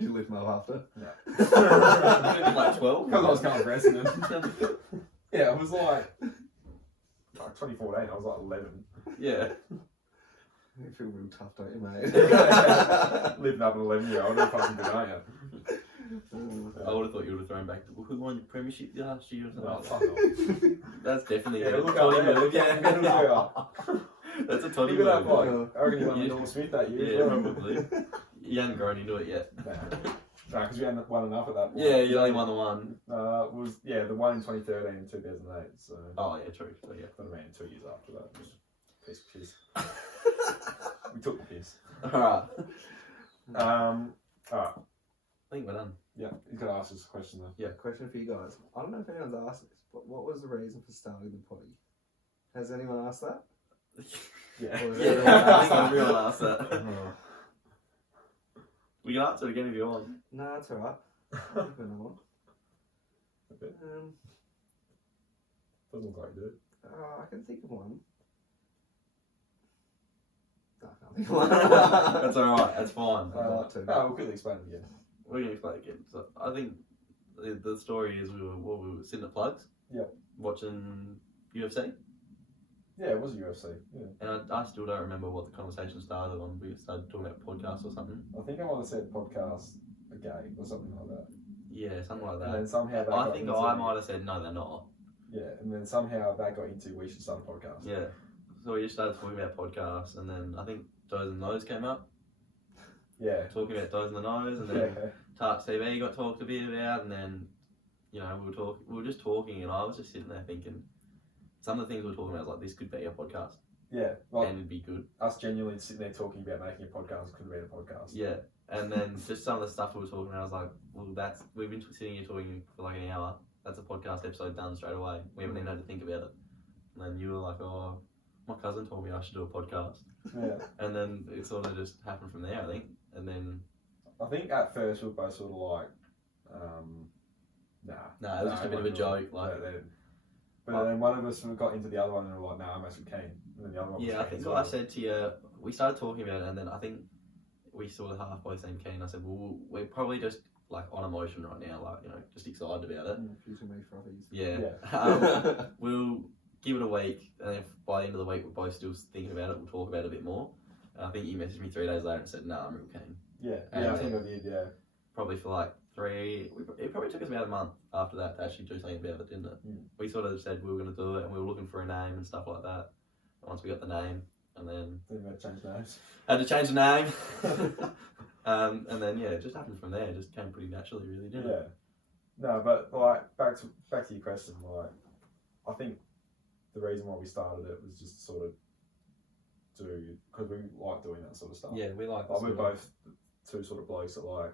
You lift my after? No, Like 12? because I was going for Essendon. Yeah, it was like 2014. I was like 11. Yeah. You feel real tough, don't you, mate? Living up an 11-year-old, you're fucking good, aren't you? I would have thought you would have thrown back. Who won the premiership last year or something? No, like fuck that? off. That's definitely Yeah, a look Toddy up there. move. Yeah, middle player. That's a Toddy Look at that move. bloke. I reckon he won the Yeah. Norm Smith that year. Yeah, as well. probably. You hadn't grown into it yet. No, because we hadn't won enough at that point. Yeah, you only won the one. Was the one in 2013 and 2008. So Oh, yeah, true. So, yeah. that ran 2 years after that. Piece of piss. We took the piss. Alright. Alright. I think we're done. Yeah, he's got to ask us a question though. Yeah, question for you guys. I don't know if anyone's asked this, but what was the reason for starting the potty? Has anyone asked that? Yeah. Or is Yeah, everyone I asked think that? everyone asked that. Oh. We can answer it again if you want. No, it's alright. I've got another one. Okay. Doesn't look like you do. I can think of one. No, I can't think of one. That's alright, that's fine. I'd like to. We'll quickly explain it again. We're going to explain it again. So I think the story is we were sitting at Plugs. Yep. Watching UFC. Yeah, it was a UFC. Yeah. And I still don't remember what the conversation started on. We started talking about podcasts or something. I think I might have said podcast a gay or something like that. Yeah, something like And then that. somehow that I got think into, I might have said, no, they're not. Yeah, and then somehow that got into we should start a podcast. Yeah. So we just started talking about podcasts, and then I think Doze and Nose came up, Yeah. talking about Doze and the Nose, and then Yeah. Tarts TV got talked a bit about, and then, you know, we were just talking, and I was just sitting there thinking, some of the things we were talking about was like, this could be a podcast, Yeah. Like and it'd be good. us genuinely sitting there talking about making a podcast could have been a podcast. Yeah. And then just some of the stuff we were talking about, I was like, well, we've been sitting here talking for like an hour. That's a podcast episode done straight away. We haven't even had to think about it. And then you were like, oh, my cousin told me I should do a podcast. Yeah. And then it sort of just happened from there, I think. And then, I think at first we were both sort of like, it was just a bit of a joke. Like, But then one of us got into the other one and we were like, I'm actually keen. And then the other one was yeah, I keen think as what well. I said to you, we started talking about it, and then I think we sort of halfway seemed keen. I said, well, we're probably just like on emotion right now, like, you know, just excited about it. Fusing me frothies. Yeah. We'll give it a week, and if by the end of the week we're both still thinking about it, we'll talk about it a bit more. And I think you messaged me 3 days later and said, no, I'm real keen. Yeah, And I think I did, yeah. Probably for like it probably took us about a month after that to actually do something about it, didn't it? Mm. We sort of said we were going to do it, and we were looking for a name and stuff like that. And once we got the name, and then Then we had to change names. had to change the name. And then yeah, it just happened from there. It just came pretty naturally, really, didn't it? No, but like back to your question, like I think the reason why we started it was just sort of because we like doing that sort of stuff. Yeah, we like. Like we're both two sort of blokes that like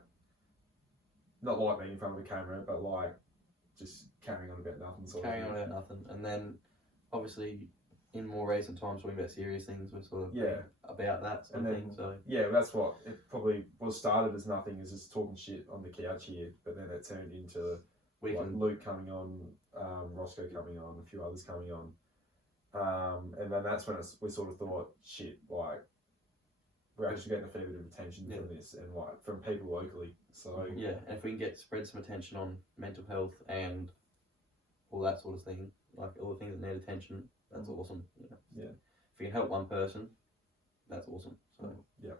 not like being in front of a camera, but like just carrying on about nothing. Carrying on about nothing, and then obviously in more recent times talking about serious things, we're sort of about that sort of thing. So yeah, that's what it probably was started as nothing, is just talking shit on the couch here, but then it turned into like Luke coming on, Roscoe coming on, a few others coming on, and then that's when we sort of thought, shit, like we're actually getting a fair bit of attention from this, and like from people locally. So yeah, and if we can spread some attention on mental health and all that sort of thing, like all the things that need attention, that's awesome. You know? Yeah. If we can help one person, that's awesome. So yeah,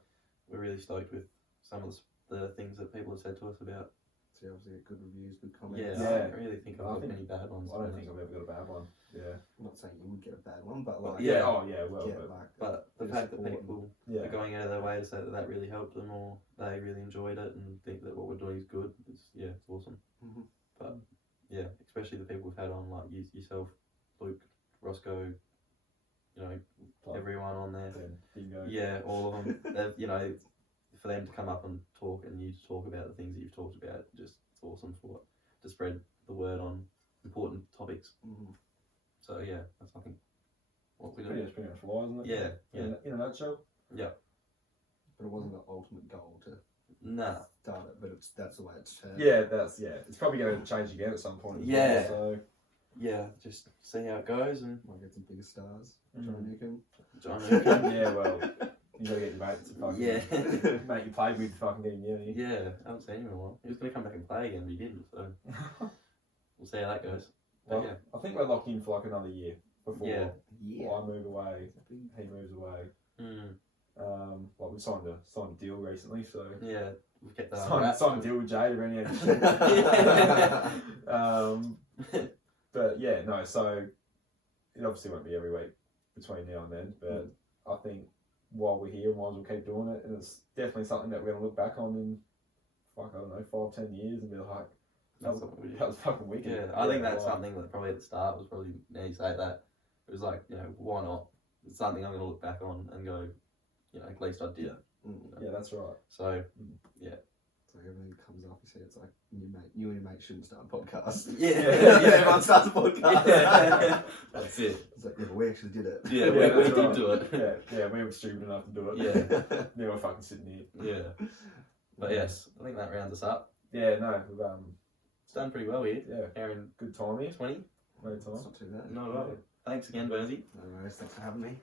we're really stoked with some of the things that people have said to us about. So you obviously get good reviews, good comments. Yeah, I don't really think I've got any bad ones. I don't think I've ever got a bad one. Yeah. I'm not saying you would get a bad one, but like but the fact that people are going out of their way to say that really helped them, or they really enjoyed it and think that what we're doing is good, it's awesome. Mm-hmm. But yeah, especially the people we've had on, like yourself, Luke, Roscoe, you know, everyone on there. Dingo. Yeah, all of them. They've, you know, for them to come up and talk, and you to talk about the things that you've talked about, just it's awesome to spread the word on important topics. Mm-hmm. So yeah, that's I think what we do. Pretty much why, isn't it? Yeah. In a nutshell. Yeah. But it wasn't the ultimate goal to start it, but that's the way it's turned. Yeah, it's probably going to change again at some point. Well, so yeah, just see how it goes, and might get some bigger stars. John Newcomb. Yeah, well, you got to get your mate to fucking mate you played with fucking getting uni. Yeah, I haven't seen him in a while. He was going to come back and play again, but he didn't. So we'll see how that goes. Well, I think we're locked in for like another year before I move away, he moves away. Well, we signed a deal recently, so yeah, we've kept that. Signed a deal with Jade around here. But yeah, no. So it obviously won't be every week between now and then, but I think while we're here, we might as well keep doing it, and it's definitely something that we're gonna look back on in I don't know, 5-10 years and be like, that was fucking wicked. Yeah, I think that's something that probably at the start was probably, now you say that, it was like, you know, why not? It's something I'm going to look back on and go, you know, at least I did it. Yeah, that's right. So, yeah. It's like everything comes up, you see, it's like, you and your mate shouldn't start a podcast. Yeah, everyone starts a podcast. Yeah. That's it. It's like, yeah, but we actually did it. Yeah, we did do it. Yeah, we were stupid enough to do it. Yeah. Now we're fucking sitting here. Yeah. But yes, I think that rounds us up. Yeah, no, we've it's done pretty well here. Yeah. Aaron, good time here. 20. No time. It's not too bad. No, right. Thanks again, Byrnsey. No worries, thanks for having me.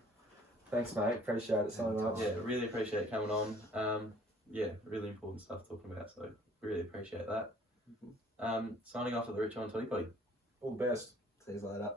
Thanks, mate. Appreciate it so much. Yeah, really appreciate coming on. Yeah, really important stuff talking about, so really appreciate that. Signing off to the Richo and Toddy Poddy. All the best. See you later.